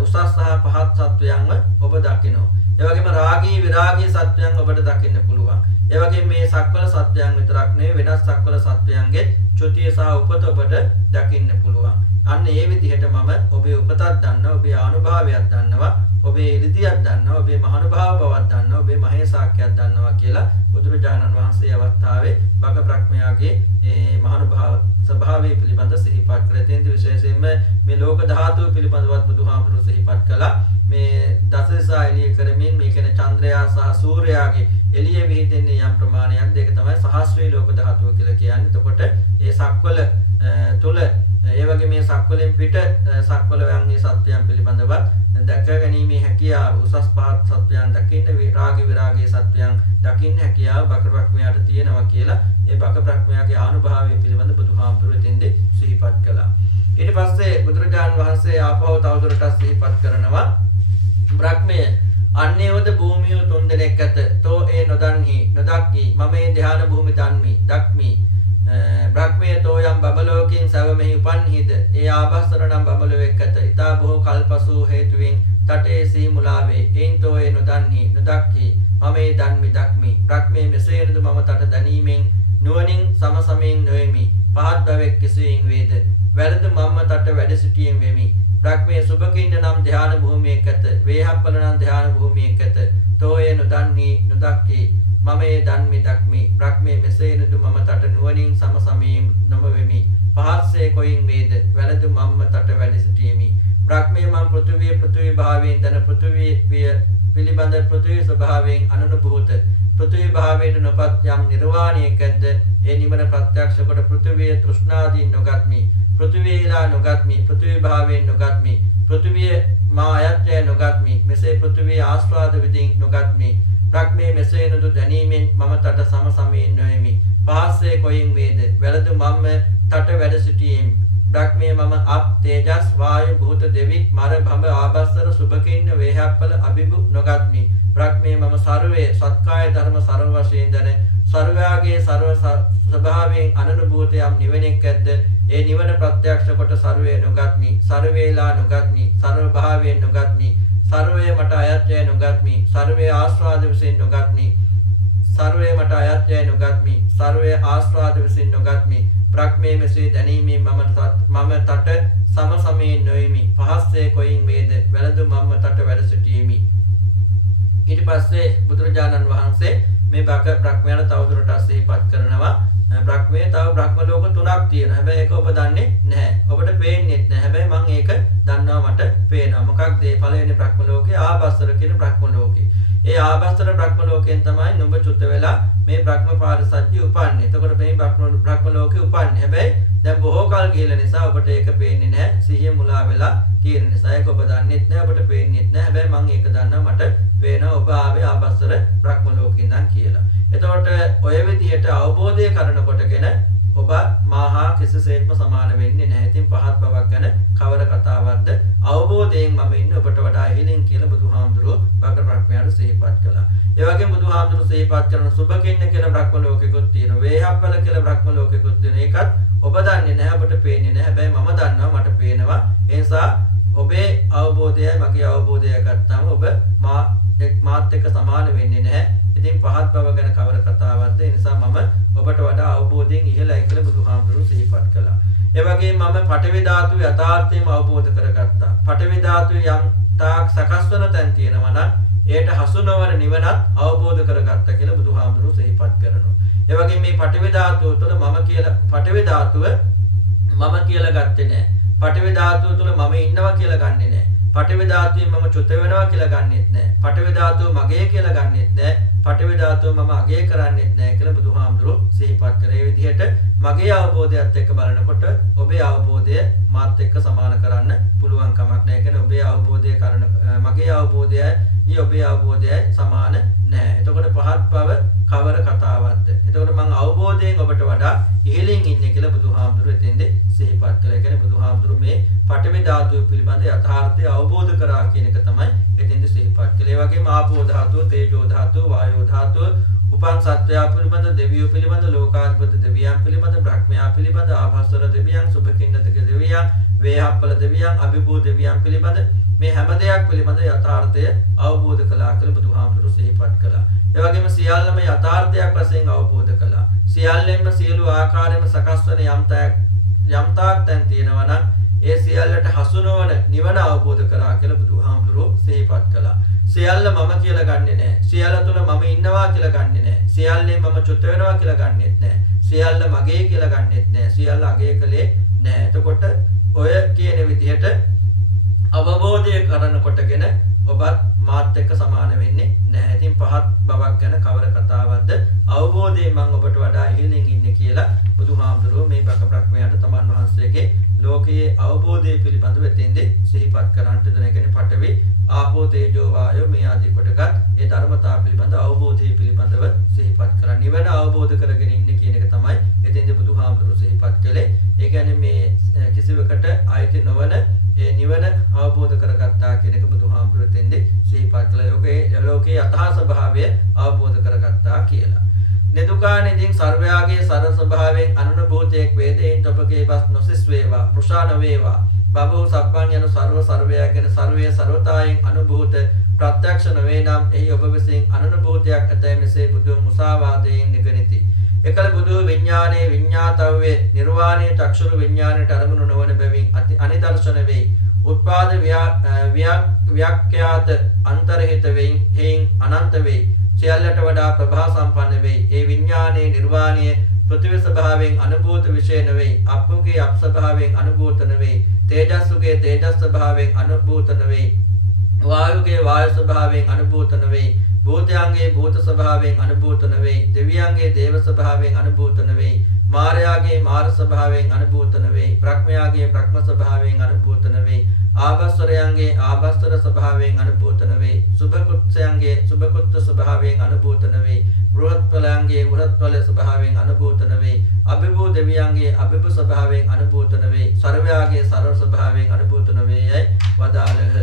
උසස් සහ පහත් සත්වයන්ව ඔබ දකිනවා. ඒ වගේම රාගී විරාගී සත්වයන් ඔබට දකින්න පුළුවන්. ඒ වගේම මේ සක්වල සත්වයන් විතරක් නෙවෙයි වෙනස් සක්වල සත්වයන්ගේ චුතිය සහ උපත ඔබට දකින්න පුළුවන්. අන්න ඒ විදිහට මම ඔබේ උපතක් දන්නවා, ඔබේ ආනුභාවයක් දන්නවා, ඔබේ ඉරිදියක් දන්නවා, ඔබේ මහානුභාව බවක් දන්නවා, ඔබේ මහේසාක්‍යයක් දන්නවා කියලා බුදුරජාණන් වහන්සේ අවස්ථාවේ බක බ්‍රහ්මයාගේ මේ මහානුභාව ස්වභාවය පිළිබඳ සිහිපත් කළා. එතෙන්දී විශේෂයෙන්ම මේ ලෝක ධාතුව පිළිබඳවත් බුදුහාමුදුරුවෝ සිහිපත් කළා. මේ දසදසා එළිය කරමින් මේ කියන චන්ද්‍රයා සහ සූර්යයාගේ එළිය විහිදෙන්නේ යම් ප්‍රමාණයක් දෙක තමයි සහස්‍රී ලෝක ධාතුව කියලා කියන්නේ. එතකොට මේ සක්වල තුල ඒ වගේ මේ සක්වලෙන් පිට සක්වලයන්ගේ සත්‍යයන් පිළිබඳව දැක ගැනීමේ හැකියාව උසස් පහත් සත්‍යයන් දකින්න විරාගී විරාගී සත්‍යයන් දකින්න හැකියාව බක බ්‍රහ්මයාට තියෙනවා කියලා ඒ බක බ්‍රහ්මයාගේ ආනුභාවය පිළිබඳ බුදුහාමුදුරුවෝ එතෙන්දී සිහිපත් කළා. ඊට පස්සේ බුදුරජාණන් වහන්සේ ආපහු තවදුරටත් සිහිපත් කරනවා බ්‍රහ්මය අන්නේවද භූමිය තුන් දෙනෙක් ඇත. තෝ ඒ නොදන්හි නොදක්කි මම මේ ධ්‍යාන භූමි දන්මි දක්මි. බ්‍රහ්මයේ තෝයම් බබලෝකින් සවමෙහි උපන්හිද ඒ ආභස්සර නම් බබලෝෙක් ඇත. ඊතා බොහෝ කල්පසු හේතුවෙන් තටේ සී මුලාවේ එයින් තෝ ඒ නොදන්හි නොදක්කි මම මේ දන්මි දක්මි. බ්‍රහ්මයේ මෙසේනද මම තට දැනීමෙන් නුවණින් සමසමයෙන් නොෙමි. පහත් බවෙක් කෙසේයින් වේද වැරද මම්ම තට වැඩ සිටියෙන් වෙමි. බ්‍රහ්මයේ සුභකින්න නම් ධ්‍යාන භූමියක ඇත. වේහප්පල නම් ධ්‍යාන භූමියක ඇත. තෝ ඒ නොදන්හි නොදක්කි මම ඒ දන්මි දක්මි. බ්‍රහ්මයේ මෙසේනද මම තට නුවණින් සමසමයෙන් නොම වෙමි. පහත්සේ කොයින් වේද වැරද මම්ම තට වැඩ සිටියෙමි. බ්‍රහ්මයේ මම පෘථුවිය භාවයෙන් දන පෘථුවිය පිළිබඳ පෘථුවිය ස්වභාවයෙන් අනනුභූත පෘථුවිය භාවයට නොපත් යම් නිර්වාණයකද ඒ නිවන ප්‍රත්‍යක්ෂ කොට පෘථුවිය තෘෂ්ණාදීන් නොගත්මි. පෘථුවියලා නොගත්මි. පෘථුවිය භාවයෙන් නොගත්මි. පෘථුවිය මා අයත්‍ය නොගත්මි. මෙසේ පෘථුවිය ආස්වාද විදින් නොගත්මි. බ්‍රහ්මයේ මෙසේනදු දැනීමෙන් මම තට සමසමයෙන් නොෙමි. පහස්සේ කොයින් වේද වැරදු මම්ම තට වැඩ සිටියෙමි. බ්‍රහ්මයේ මම අප තේජස් වායු භූත දෙවි මර භඹ ආභස්සර සුභකින්න වේහප්පල අභිභු නොගත්මි. බ්‍රහ්මයේ මම සර්වයේ සත්කාය ධර්ම සර්ව වශයෙන් දන සර්වයාගේ සර්ව ස්වභාවයෙන් අනනුභූත යම් නිවනෙක් ඇද්ද ඒ නිවන ප්‍රත්‍යක්ෂ කොට සර්වයේ නොගත්මි. සර්වේලා නොගත්මි. සර්ව භාවයෙන් නොගත්මි. සර්වයේ මට අයත්ය නොගත්මි. සර්වයේ ආස්වාද විසින් නොගත්මි. සර්වයේ මට අයත්ය නොගත්මි. සර්වයේ ආස්වාද විසින් නොගත්මි. බ්‍රහ්මයේ මෙසේ දැනීමෙන් මම තට සමසමයෙන් නොෙමි. පහස්සේ කොයින් වේද වැරදු මම්ම තට වැඩ සිටියෙමි. ඊට පස්සේ බුදුරජාණන් වහන්සේ මේ බක බ්‍රහ්මයාට තවදුරටත් සිහිපත් කරනවා. බ්‍රහ්මයේ තව බ්‍රහ්ම ලෝක 3ක් තියෙනවා. හැබැයි ඒක ඔබ දන්නේ නැහැ. ඔබට පේන්නේ නැහැ. හැබැයි මම ඒක දන්නවා මට පේනවා. මොකක්ද ඒ පළවෙනි බ්‍රහ්ම ලෝකේ ආභස්සර කියන බ්‍රහ්ම ලෝකේ. ඒ ආභස්සර බ්‍රහ්ම ලෝකයෙන් තමයි නුඹ චුත වෙලා මේ බ්‍රහ්ම පාරිසත්‍ය උපන්නේ. එතකොට මේ බ්‍රහ්ම ලෝකේ උපන්නේ. හැබැයි දැන් බොහෝ කල් ගිහලා නිසා ඔබට ඒක පේන්නේ නැහැ. සිහිය මුලා වෙලා තියෙන නිසා ඒක ඔබ දන්නේත් නැහැ. ඔබට පේන්නේත් නැහැ. හැබැයි මම ඒක දන්නවා මට පේනවා ඔබ ආවේ ආභස්සර බ්‍රහ්ම ලෝකෙන් ඉඳන් කියලා. එතකොට ඔය විදිහට අවබෝධය කරනකොටගෙන ඔබ මාහා කිසිසේත්ම සමාන වෙන්නේ නැහැ. ඉතින් පහත් බවක් ගැන කවර කතාවක්ද අවබෝධයෙන් මම ඉන්නේ ඔබට වඩා ඉහළින් කියලා බුදුහාමුදුරුවෝ බක බ්‍රහ්මයාට සිහිපත් කළා. ඒ වගේම බුදුහාමුදුරුවෝ සිහිපත් කරන සුභකින්න කියලා බ්‍රහ්ම ලෝකෙකුත් තියෙනවා. වේහප්පල කියලා බ්‍රහ්ම ලෝකෙකුත් තියෙනවා. ඒකත් ඔබ දන්නේ නැහැ. ඔබට පේන්නේ නැහැ. හැබැයි මම දන්නවා මට පේනවා. ඒ නිසා ඔබේ අවබෝධයයි මගේ අවබෝධයයි ගත්තාම ඔබ මාත් එක්ක සමාන වෙන්නේ නැහැ. ඉතින් පහත් බව ගැන කවර කතාවක්ද? ඒ නිසා මම ඔබට වඩා අවබෝධයෙන් ඉහළයි කියලා බුදුහාමුදුරුවෝ සිහිපත් කළා. ඒ වගේම මම පඨවි ධාතු යථාර්ථයම අවබෝධ කරගත්තා. පඨවි ධාතු යම් තාක් සකස් වන තැන් තියෙනවා නම් ඒට හසු නොවන නිවනත් අවබෝධ කරගත්තා කියලා බුදුහාමුදුරුවෝ සිහිපත් කරනවා. ඒ වගේම මේ පඨවි ධාතුව තුළ මම කියලා පඨවි ධාතුව මම කියලා ගත්තේ නැහැ. පඨවි ධාතුව තුළ මම ඉන්නවා කියලා ගන්නෙ නැහැ. පඨවි ධාතුවෙන් මම චුත වෙනවා කියලා ගන්නෙත් නැහැ. පඨවි ධාතුව මගේ කියලා ගන්නෙත් නැහැ. පඨවි ධාතුව මම අගය කරන්නෙත් නැහැ කියලා බුදුහාමුදුරුවෝ සිහිපත් කරේ. මේ විදිහට මගේ අවබෝධයත් එක්ක බලනකොට ඔබේ අවබෝධය මාත් එක්ක සමාන කරන්න පුළුවන් කමක් නැහැ. කියන්නේ ඔබේ අවබෝධය කරන මගේ අවබෝධයයි ඔබේ අවබෝධයයි සමාන නැහැ. එතකොට පහත් බව කවර කතාවක්ද? එතකොට මම අවබෝධයෙන් ඔබට වඩා ඉහළින් ඉන්නේ කියලා බුදුහාමුදුරුවෝ එතෙන්දී සිහිපත් කළා. කියන්නේ බුදුහාමුදුරුවෝ මේ පඨවි ධාතුව පිළිබඳ යථාර්ථය අවබෝධ කරා කියන එක තමයි එතෙන්දී එතෙන්දී සිහිපත් කළේ. ඒ වගේම ආපෝ ධාතුව, තේජෝ ධාතුව, වායෝ ධාතුව, උපන් සත්වයා පිළිබඳ, දෙවියෝ පිළිබඳ, ලෝකාධිපති දෙවියන් පිළිබඳ, බ්‍රහ්මයා පිළිබඳ, ආභාසවර දෙවියන්, සුභකින්නතක දෙවියන්, වේහප්පල දෙවියන්, අභිභූ දෙවියන් පිළිබඳ මේ හැම දෙයක් පිළිබඳ යථාර්ථය අවබෝධ කළා කියලා බුදුහාමුදුරුවෝ සිහිපත් කළා. ඒ වගේම සියල්ලම යථාර්ථයක් වශයෙන් අවබෝධ කළා. සියල්ලෙන්ම සියලු ආකාරයෙන්ම සකස් වන යම්තාක් තැන් තියෙනවා නම් ඒ සියල්ලට හසු නොවන නිවන අවබෝධ කරා කියලා බුදුහාමුදුරුවෝ සිහිපත් කළා. සියල්ල මම කියලා ගන්නෙ නැහැ. සියල්ල තුල මම ඉන්නවා කියලා ගන්නෙ නැහැ. සියල්ලෙන් මම චුත වෙනවා කියලා ගන්නෙත් නැහැ. සියල්ල මගේ කියලා ගන්නෙත් නැහැ. සියල්ල අගය කළේ නැහැ. එතකොට ඔය කියන විදිහට අවබෝධය කරනකොටගෙන ඔබත් මාත් එක්ක සමාන වෙන්නේ නැහැ. ඉතින් පහත් බවක් ගැන කවර කතාවක්ද? අවබෝධයෙන් මම ඔබට වඩා ඉහළින් ඉන්නේ කියලා බුදුහාමුදුරුවෝ මේ බක බ්‍රහ්මයාට තමන් වහන්සේගේ ලෝකයේ අවබෝධය පිළිබඳව එතෙන්දී සිහිපත් කරන්නට දෙන කියන්නේ පඨවි, ආපෝ, තේජෝ, වායෝ මේ ආදී කොටගත් ඒ ධර්මතා පිළිබඳ අවබෝධය පිළිබඳව සිහිපත් කරලා නිවන අවබෝධ කරගෙන ඉන්නේ කියන එක තමයි එතෙන්දී බුදුහාමුදුරුවෝ සිහිපත් කළේ. ඒ කියන්නේ මේ කිසිවකට ආйти නොවන ඒ නිවන අවබෝධ කරගත්තා කියන එක බුදුහාමුදුරුවෝ එතෙන්දී සිහිපත් කළා. ලෝකයේ යථා ස්වභාවය අවබෝධ කරගත්තා කියලා. නිදුකානිදින් සර්වයාගේ සර ස්වභාවයෙන් අනුභූතයක් වේදෙයින් තොපගේ බස් නොසිස් වේවා, මෘෂාන වේවා. බබෝ සප්පන් යන සර්ව සර්වයා ගැන සර්වයේ සර්වතායෙන් අනුභූත ප්‍රත්‍යක්ෂ නොවේ නම් එහි ඔබ විසින් අනුභූතයක් ඇතැයි මෙසේ බුදුන් මුසාවාදයෙන් නිගනිති. එකල බුදු විඥානයේ විඥාතව්වේ නිර්වාණයේ චක්ෂුරු විඥානයට අරමුණු නොවන බැවින් අනිදර්ශන වෙයි. උත්පාද ව්‍යාක්ඛ්‍යාත අන්තරහිත වෙයි, හේන් අනන්ත වෙයි. සියල්ලට වඩා ප්‍රභා සම්පන්න වෙයි. ඒ විඥානයේ නිර්වාණයේ පෘථිවි ස්වභාවයෙන් අනුභූත විශේෂ නෙවෙයි. අප්පුගේ අප් ස්වභාවයෙන් අනුභූත නෙවෙයි. තේජස්සුගේ තේජස් ස්වභාවයෙන් අනුභූත නෙවෙයි. වායුගේ වායු ස්වභාවයෙන් අනුභූත නෙවෙයි. භූතයන්ගේ භූත ස්වභාවයෙන් අනුභූත නෙවෙයි. දෙවියන්ගේ දේව ස්වභාවයෙන් අනුභූත නෙවෙයි. මාරයාගේ මාර ස්වභාවයෙන් අනුභූත නෙවෙයි. බ්‍රහ්මයාගේ බ්‍රහ්ම ස්වභාවයෙන් අනුභූත නෙවෙයි. ආභස්සරයන්ගේ ආභස්සර ස්වභාවයෙන් අනුභූත නෙවෙයි. සුභකුත්සයන්ගේ සුභකුත්ත ස්වභාවයෙන් අනුභූත නෙවෙයි. වෘහත්ඵලයන්ගේ වෘහත්ඵල ස්වභාවයෙන් අනුභූත නෙවෙයි. අභිභූ දෙවියන්ගේ අභිභූ ස්වභාවයෙන් අනුභූත නෙවෙයි. සර්වයාගේ සර්ව ස්වභාවයෙන් අනුභූත නෙවෙයි වදාළහ.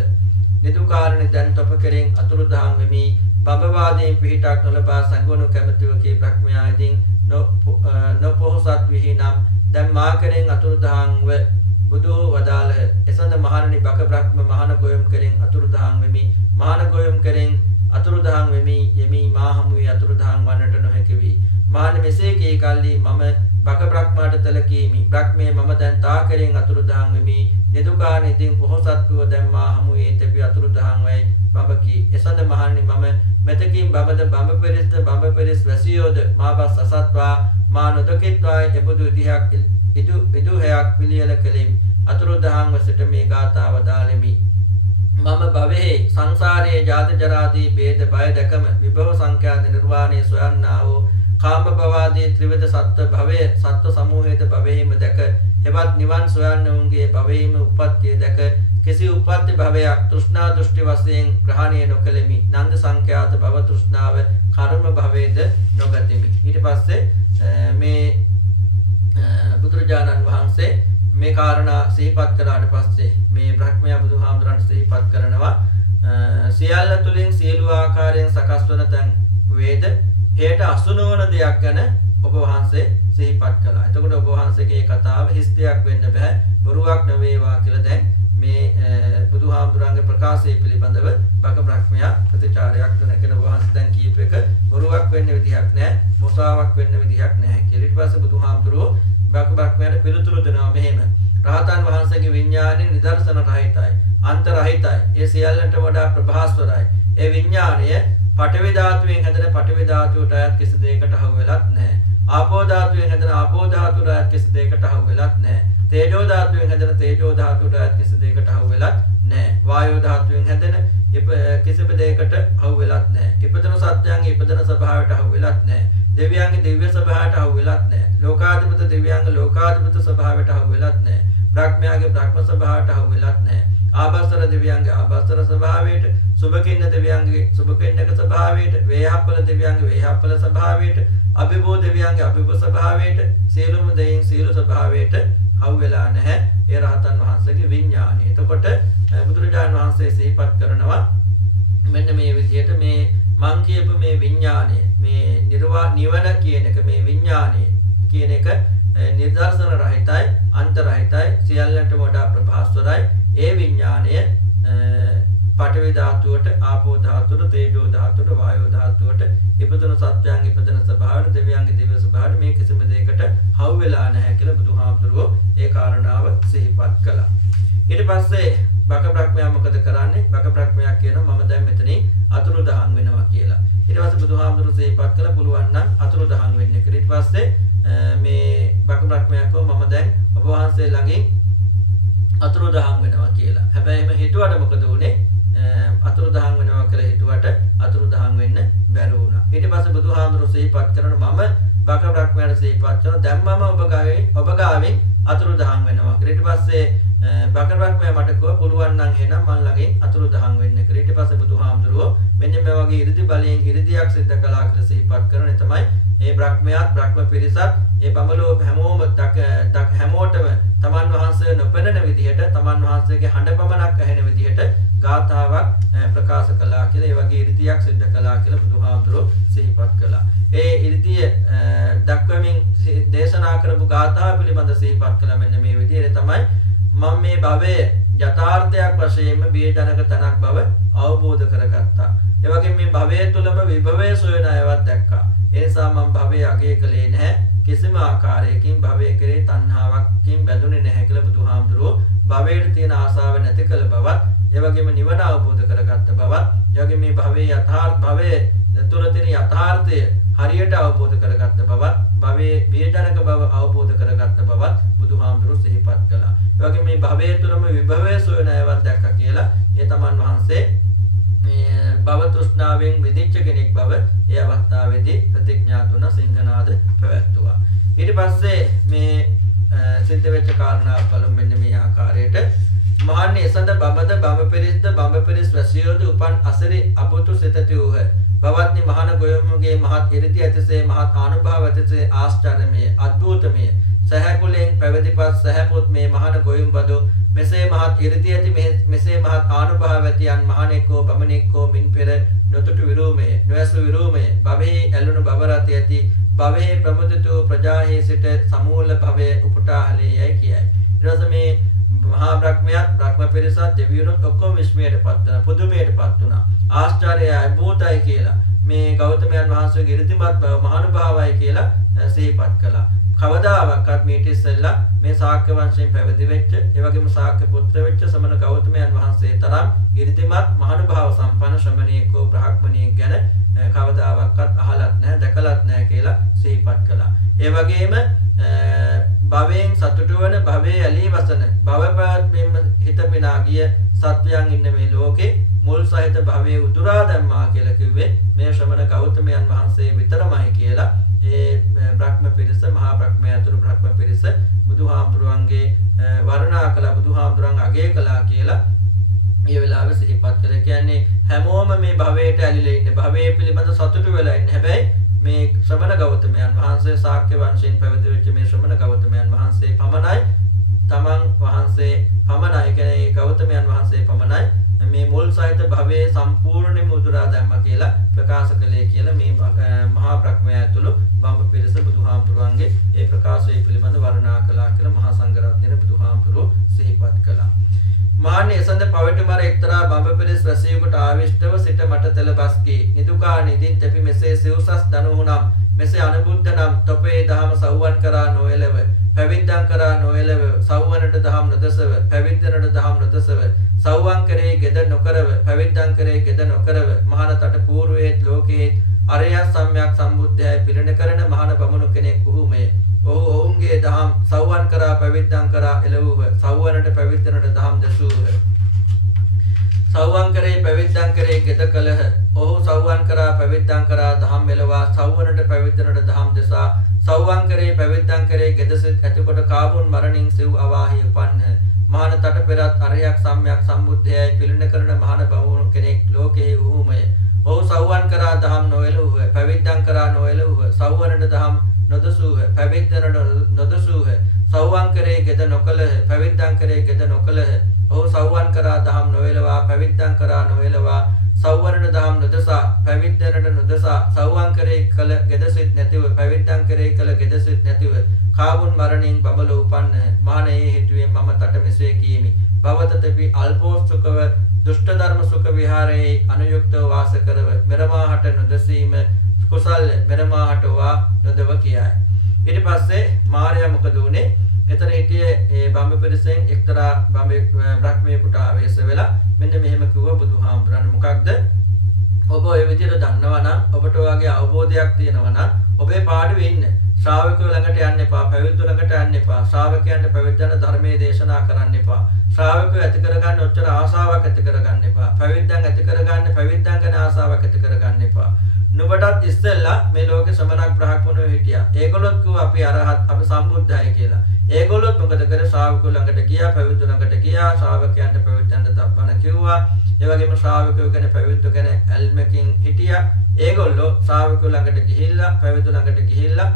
නිදුකාරණ දැන් තොප කෙරෙන් අතුරුදහන් වෙමි. බඹවාදයෙන් පිහිටක් නොලබා සංගුණ කැමැතිවකේ බ්‍රහ්මයාදීන් නොපොහොසත් විහි නම් දැන් මා කෙරෙන් අතුරුදහන්ව බුදු වදාළහ. එසඳ මහණනි බක බ්‍රහ්ම මහණ ගොයම් කෙරෙන් අතුරුදහන් වෙමි. මහණ ගොයම් කෙරෙන් අතුරුදහන් වෙමි යමි මා හමුවේ අතුරුදහන් වන්නට නොහැකි වී. මහණ මෙසේ කී කල්ලි මම බක බ්‍රහ්මයාට තලකීමි. බ්‍රහ්මයේ මම දැන් තා කෙරෙන් අතුරුදහන් වෙමි. නිදුකානිදින් පොහොසත්ව දැන් මා හමුවේ තෙපි අතුරුදහන් වයි බඹකි. එසඳ මහණනි මම මෙතකින් බඹද බඹ පෙරිස් වැසියෝද මා බස් අසත්වා මා නොදකිත්වා එබඳු ඉදුහයක් පිළියෙල කෙලිම්. අතුරුදහන් වසට මේ ගාථාව දාලෙමි. මම භවයේ සංසාරයේ ජාත ජරාදී ભેද බය දැකම විභව සංඛ්‍යාත නිර්වාණය සොයන්නා වූ කාම භවාදී ත්‍රිවිධ සත්ත්ව භවයේ සත්ත්ව සමූහයේද භවයේම දැක හෙවත් නිවන් සොයන්නවුන්ගේ භවයේම උප්පත්තිය දැක කිසි උප්පත්ති භවයක් තෘෂ්ණා දෘෂ්ටි වශයෙන් ග්‍රහණය නොකළෙමි. නන්ද සංඛ්‍යාත භව තෘෂ්ණාව කර්ම භවයේද නොගතිමි. ඊට පස්සේ මේ බුදුරජාණන් වහන්සේ මේ කාරණා සිහිපත් කළාට පස්සේ මේ බ්‍රහ්මයා බුදුහාමුදුරන්ට සිහිපත් කරනවා සියල්ල තුලින් සියලු ආකාරයෙන් සකස් වන තැන් වේද හේට අසුනවන දෙයක් ගැන ඔබ වහන්සේ සිහිපත් කළා. එතකොට ඔබ වහන්සේගේ කතාව හිස් දෙයක් වෙන්න බෑ, බොරුවක් නෙවේවා කියලා දැන් මේ බුදුහාමුදුරන්ගේ ප්‍රකාශය පිළිබඳව බක බ්‍රහ්මයා ප්‍රතිචාරයක් දෙනගෙන ඔබ වහන්සේ දැන් කියප එක බොරුවක් වෙන්න විදිහක් නැහැ, මොසාවක් වෙන්න විදිහක් නැහැ කියලා. ඊට පස්සේ බුදුහාමුදුරෝ බක බ්‍රහ්මයාට පිළිතුරු දෙනවා මෙහෙම. රහතන් වහන්සේගේ විඥානයේ නිදර්ශන රහිතයි, අන්ත රහිතයි. ඒ සියල්ලට වඩා ප්‍රභාස්වරයි. ඒ විඥානය පඨවි ධාතුවෙන් හැදෙන පඨවි ධාතුවට අයත් කිසි දෙයකට අහු වෙලත් නැහැ. ආපෝ ධාතුවෙන් හැදෙන ආපෝ ධාතුවට අයත් කිසි දෙයකට අහු වෙලත් නැහැ. තේජෝ ධාතුවෙන් හැදෙන තේජෝ ධාතුවට අයත් කිසි දෙයකට අහු වෙලත් නැහැ. වායෝ ධාතුවෙන් හැදෙන කිසිම දෙයකට අහු වෙලත් නැහැ. ඉපදෙන සත්‍යයන්ගේ ඉපදෙන ස්වභාවයට අහු වෙලත් නැහැ. දෙවියන්ගේ දිව්‍ය ස්වභාවයට අහු වෙලත් නැහැ. ලෝකාධිපත දෙවියන්ගේ ලෝකාධිපත ස්වභාවයට අහු වෙලත් නැහැ. බ්‍රහ්මයාගේ බ්‍රහ්ම ස්වභාවයට අහු වෙලත් නැහැ. ආභස්සර දෙවියන්ගේ ආභස්සර ස්වභාවයට, සුභකින්න දෙවියන්ගේ සුභකින්නක ස්වභාවයට, වේහප්පල දෙවියන්ගේ වේහප්පල ස්වභාවයට, අභිභූ දෙවියන්ගේ අභිභූ ස්වභාවයට, සියලුම දෙයින් සියලු ස්වභාවයට අහු වෙලා නැහැ. ඒ රහතන් වහන්සේගේ විඥානය. එතකොට බුදුරජාණන් වහන්සේ සිහිපත් කරනවා මං කියපු මේ විඥානය මේ නිවන කියන එක මේ විඥානය කියන එක නිදර්ශන රහිතයි අන්ත රහිතයි සියල්ලන්ටම වඩා ප්‍රභාස්වරයි. ඒ විඥානය පඨවි ධාතුවට ආපෝ ධාතුවට තේජෝ ධාතුවට වායෝ ධාතුවට ඉපදුණු සත්‍යයන් ඉපදෙන ස්වභාවය දෙවියන්ගේ දිව්‍ය ස්වභාවය මේ කිසිම දෙයකට හවු වෙලා නැහැ කියලා බුදුහාමුදුරුවෝ ඒ කාරණාව සිහිපත් කළා. ඊට පස්සේ බක බ්‍රහ්මයා මොකද කරන්නේ? බක බ්‍රහ්මයා කියනවා මම දැන් මෙතනින් අතුරුදහන් වෙනවා කියලා. ඊට පස්සේ බුදුහාමුදුරුවෝ සිහිපත් කළා පුළුවන් නම් අතුරුදහන් වෙන්න කියලා. ඊට පස්සේ මේ බක බ්‍රහ්මයා කිව්වා මම දැන් ඔබ වහන්සේ ළඟින් අතුරුදහන් වෙනවා කියලා. හැබැයි එහෙම හිතුවට මොකද වුනේ? අතුරුදහන් වෙනවා කියලා හිතුවට අතුරුදහන් වෙන්න බැරි වුණා. ඊට පස්සේ බුදුහාමුදුරුවෝ සිහිපත් කරනවා මම බක බ්‍රහ්මයාට සිහිපත් කරනවා දැන් මම ඔබ ගාවෙන් අතුරුදහන් වෙනවා කියලා. ඊට පස්සේ බක බ්‍රහ්මයා මට කිව්වා පුළුවන් නම් එහෙනම් මං ළඟින් අතුරුදහන් වෙන්න කියලා. ඊට පස්සේ බුදුහාමුදුරුවෝ මෙන්න මේ වගේ 이르දි බලයෙන් 이르දියක් සිද්ධ කළා කියලා සිහිපත් කරන තමයි මේ බ්‍රහ්මයාත් බ්‍රහ්ම පිරිසත් මේ බඹලෝ හැමෝම හැමෝටම තමන් වහන්සේ නොපෙනෙන විදිහට තමන් වහන්සේගේ හඬ පමණක් ඇහෙන විදිහට ගාථාවක් ප්‍රකාශ කළා කියලා ඒ වගේ 이르දියක් සිද්ධ කළා කියලා බුදුහාමුදුරුවෝ සිහිපත් කළා. ඒ 이르දිය දක්වමින් දේශනා කරපු ගාථා පිළිබඳ සිහිපත් කළා මෙන්න මේ විදිහට තමයි මම මේ භවයේ යථාර්ථයක් වශයෙන්ම බියජනක තනක් බව අවබෝධ කරගත්තා. ඒ වගේම මේ භවයේ තුලම විභවයේ සොයන අයවත් දැක්කා. ඒ නිසා මම භවයේ අගය කළේ නැහැ. කිසිම ආකාරයකින් භවයේ කෙරේ තණ්හාවක්කින් බැඳුනේ නැහැ කියලා බුදුහාමුදුරුවෝ භවයට තියෙන ආසාව නැති කළ බවත්, ඒ වගේම නිවන අවබෝධ කරගත්ත බවත්, ඒ වගේම මේ භවයේ භවයේ තුල තියෙන යථාර්ථය හරියට අවබෝධ කරගත්ත බවත්, භවයේ බියජනක බව අවබෝධ කරගත්ත බවත් බුදුහාමුදුරුවෝ සිහිපත් කළා. ඒ වගේම මේ භවයේ තුලම විභවයේ සොයන අයවත් දැක්කා කියලා ඒ තමන් වහන්සේ මේ භව තෘෂ්ණාවෙන් මිදිච්ච කෙනෙක් බව ඒ අවස්ථාවේදී ප්‍රතිඥා දුන සිංහනාද පැවැත්තුවා. ඊට පස්සේ මේ සිද්ධ වෙච්ච කාරණා බලමු මෙන්න මේ ආකාරයට. මහන්නේ එසඳ බඹද බඹ පෙරිස්ද බඹ පෙරිස් වැසියෝද උපන් අසරි අබුතු සිතති වූහ. බවත්නි මහාන ගොයමුගේ මහත් ඉරිදි ඇතිසේ මහත් ආනුභාව ඇතිසේ ආශ්චර්යමය අද්භූතමය සහකුලෙන් පැවැදිපත් සහපොත් මේ මහාන ගොයම් බදු මෙසේ මහත් ඉරිදි ඇති මෙසේ මහත් ආනුභාව ඇතියන් මහණෙක්කෝ බමණෙක්කෝ මින් පෙර නොතුටු විරූමය නොඇසු විරූමය භවෙහි ඇලුණු භව රති ඇති භවෙහි ප්‍රමුදිතෝ ප්‍රජාහි සිට සමූල භවය උපුටාහලේ යයි කියයි. ඊට පස්සේ මේ මහා බ්‍රහ්මයාත් බ්‍රහ්ම පිරිසත් දෙවියනුත් ඔක්කොම විස්මයටපත් වුණා පුදුමයටපත් වුණා ආශ්චර්යයි අභූතයි කියලා මේ ගෞතමයන් වහන්සේගේ ඉරිදිමත් බව මහානුභාවයි කියලා සිහිපත් කළා. කවදාවත් මේට ඉස්සෙල්ලා මේ ශාක්‍ය වංශයෙන් පැවිදි වෙච්ච ඒ වගේම ශාක්‍ය පුත්‍ර වෙච්ච සමන ගෞතමයන් වහන්සේ තරම් ඉරිදිමත් මහානුභාව සම්පන්න ශ්‍රමණේකෝ බ්‍රාහ්මණයෙක් ගැන කවදාවත් අහලත් නැහැ දැකලත් නැහැ කියලා සිහිපත් කළා. ඒ වගේම භවයෙන් සතුටු වන භවයේ ඇලී වසන භවපත්මෙන් හිත පිනා ගිය සත්වයන් ඉන්න මේ ලෝකේ මුල් සහිත භවයේ උදුරා දැම්මා කියලා කිව්වේ මේ ශ්‍රමණ ගෞතමයන් වහන්සේ විතරමයි කියලා ඒ බ්‍රහ්ම පිරිස මහා බ්‍රහ්මයා තුරු බ්‍රහ්ම පිරිස බුදුහාමුදුරන්ගේ වර්ණනා කළා බුදුහාමුදුරන් අගය කළා කියලා මේ වෙලාවේ සිහිපත් කළා. කියන්නේ හැමෝම මේ භවයට ඇලිලා ඉන්නේ භවයේ පිළිබඳ සතුටු වෙලා ඉන්නේ. හැබැයි මේ ශ්‍රමණ ගෞතමයන් වහන්සේ ශාක්‍ය වංශයෙන් පැවිදි වෙච්ච මේ ශ්‍රමණ ගෞතමයන් වහන්සේ පමණයි තමන් වහන්සේ පමණයි කියන්නේ ගෞතමයන් වහන්සේ පමණයි මේ මුල් සහිත භවයේ සම්පූර්ණයෙන්ම උදුරා දැම්මා කියලා ප්‍රකාශ කළේ කියලා මේ මහා බ්‍රහ්මයා ඇතුළු බඹ පිරිස බුදුහාමුදුරන්ගේ ඒ ප්‍රකාශය පිළිබඳ වර්ණනා කළා කියලා මහා සංඝරත්නයේ බුදුහාමුදුරුවෝ සිහිපත් කළා. මහන්නේ එසඳ පවිට මර එක්තරා බඹ පිරිස් රැසියෙකුට ආවිෂ්ඨව සිට මට තෙලබස්කි නිදුකා නිදින් තෙපි මෙසේ සිව්සස් දනුහුනම් මෙසේ අනුබුද්ධ නම් තොපේ දහම සව්වන් කරා නොයලව පැවිද්දන් කරා නොයලව සව්වනට දහම් නොදසව පැවිද්දනට දහම් නොදසව සව්වන් කරේ ගෙද නොකරව පැවිද්දන් කරේ ගෙද නොකරව මහානතට పూర్වයේත් ලෝකයේත් අරය සම්්‍යක් සම්බුද්ධයයි පිළිණ කරන මහාන බමුණු කෙනෙක් වූමේ. ඔහු ඔවුන්ගේ දහම් සව්වන් කරා පැවිද්දන් කරා එළවූහ. සව්වනට පැවිද්දනට දහම් දසූහ. සව්වන් කරේ පැවිද්දන් කරේ ගෙද කලහ. ඔහු සව්වන් කරා පැවිද්දන් කරා දහම් එළවා සව්වනට පැවිද්දනට දහම් දසා සව්වන් කරේ පැවිද්දන් කරේ ගෙදසිට ඇතිකොට කාබුන් මරණින් සිව් අවාහි උපන්හ. මහාන තට පෙරත් අරයක් සම්්‍යක් සම්බුද්ධයයි පිළිණ කරන මහාන බමුණු කෙනෙක් ලෝකයේ වූමය. ඔහු සව්වන් කරා දහම් නොයලූහ. පැවිද්දන් කරා නොයලූහ. සව්වනට දහම් නොදසූහ. පැවිද්දනට නොදසූහ. සව්වන් කරේ ගෙද නොකලහ. පැවිද්දන් කරේ ගෙද නොකලහ. ඔහු සව්වන් කරා දහම් නොයලවා පැවිද්දන් කරා නොයලවා සව්වනට දහම් නොදසා පැවිද්දනට නොදසා සව්වන් කරේ කළ ගෙදසිට නැතිව පැවිද්දන් කරේ කළ ගෙදසිට නැතිව කාවුන් මරණින් බබල උපන්න මානයේ හේතුවෙන් මම තට මෙසේ කීමි භවතතපි අල්පෝස්සුකව දුෂ්ට ධර්ම සුඛ විහාරයේ අනුයුක්තව වාස කරව මෙරමාහට නොදසීම කුසල් මෙරමාහට වා නොදව කියයි. ඊට පස්සේ මාර්යා මොකද උනේ? එතන හිටියේ ඒ බඹ පිරිසෙන් එක්තරා බ්‍රහ්මයෙකුට ආවේශ වෙලා මෙන්න මෙහෙම කිව්වා බුදුහාමුදුරන් මොකක්ද? ඔබ ඔය විදිහට දන්නවා නම් ඔබට ඔයගේ අවබෝධයක් තියෙනවා නම් ඔබේ පාඩුවේ ඉන්න ශ්‍රාවකයෝ ළඟට යන්න එපා, පැවිද්දෝ ළඟට යන්න එපා, ශ්‍රාවකයන්ට පැවිද්දන්ට ධර්මයේ දේශනා කරන්න එපා. ශ්‍රාවකයෝ ඇති කරගන්න ඔච්චර ආසාවක් ඇති කරගන්න එපා. පැවිද්දන් ඇති කරගන්න පැවිද්දන් ගැන ආසාවක් ඇති කරගන්න එපා. නුඹටත් ඉස්සෙල්ලා මේ ලෝකේ ශ්‍රමණක් බ්‍රහ්මණයෝ හිටියා. ඒගොල්ලොත් කිව්වා අපි අරහත් අපි සම්බුද්ධයි කියලා. ඒගොල්ලොත් මොකද කරේ? ශ්‍රාවකයෝ ළඟට ගියා, පැවිද්දෝ ළඟට ගියා, ශ්‍රාවකයන්ට පැවිද්දන්ට තබ්බන කිව්වා. ඒ වගේම ශ්‍රාවකයෝ ගැන පැවිද්දෝ ගැන ඇල්මකින් හිටියා. ඒගොල්ලෝ ශ්‍රාවකයෝ ළඟට ගිහිල්ලා, පැවිද්දෝ ළඟට ගිහිල්ලා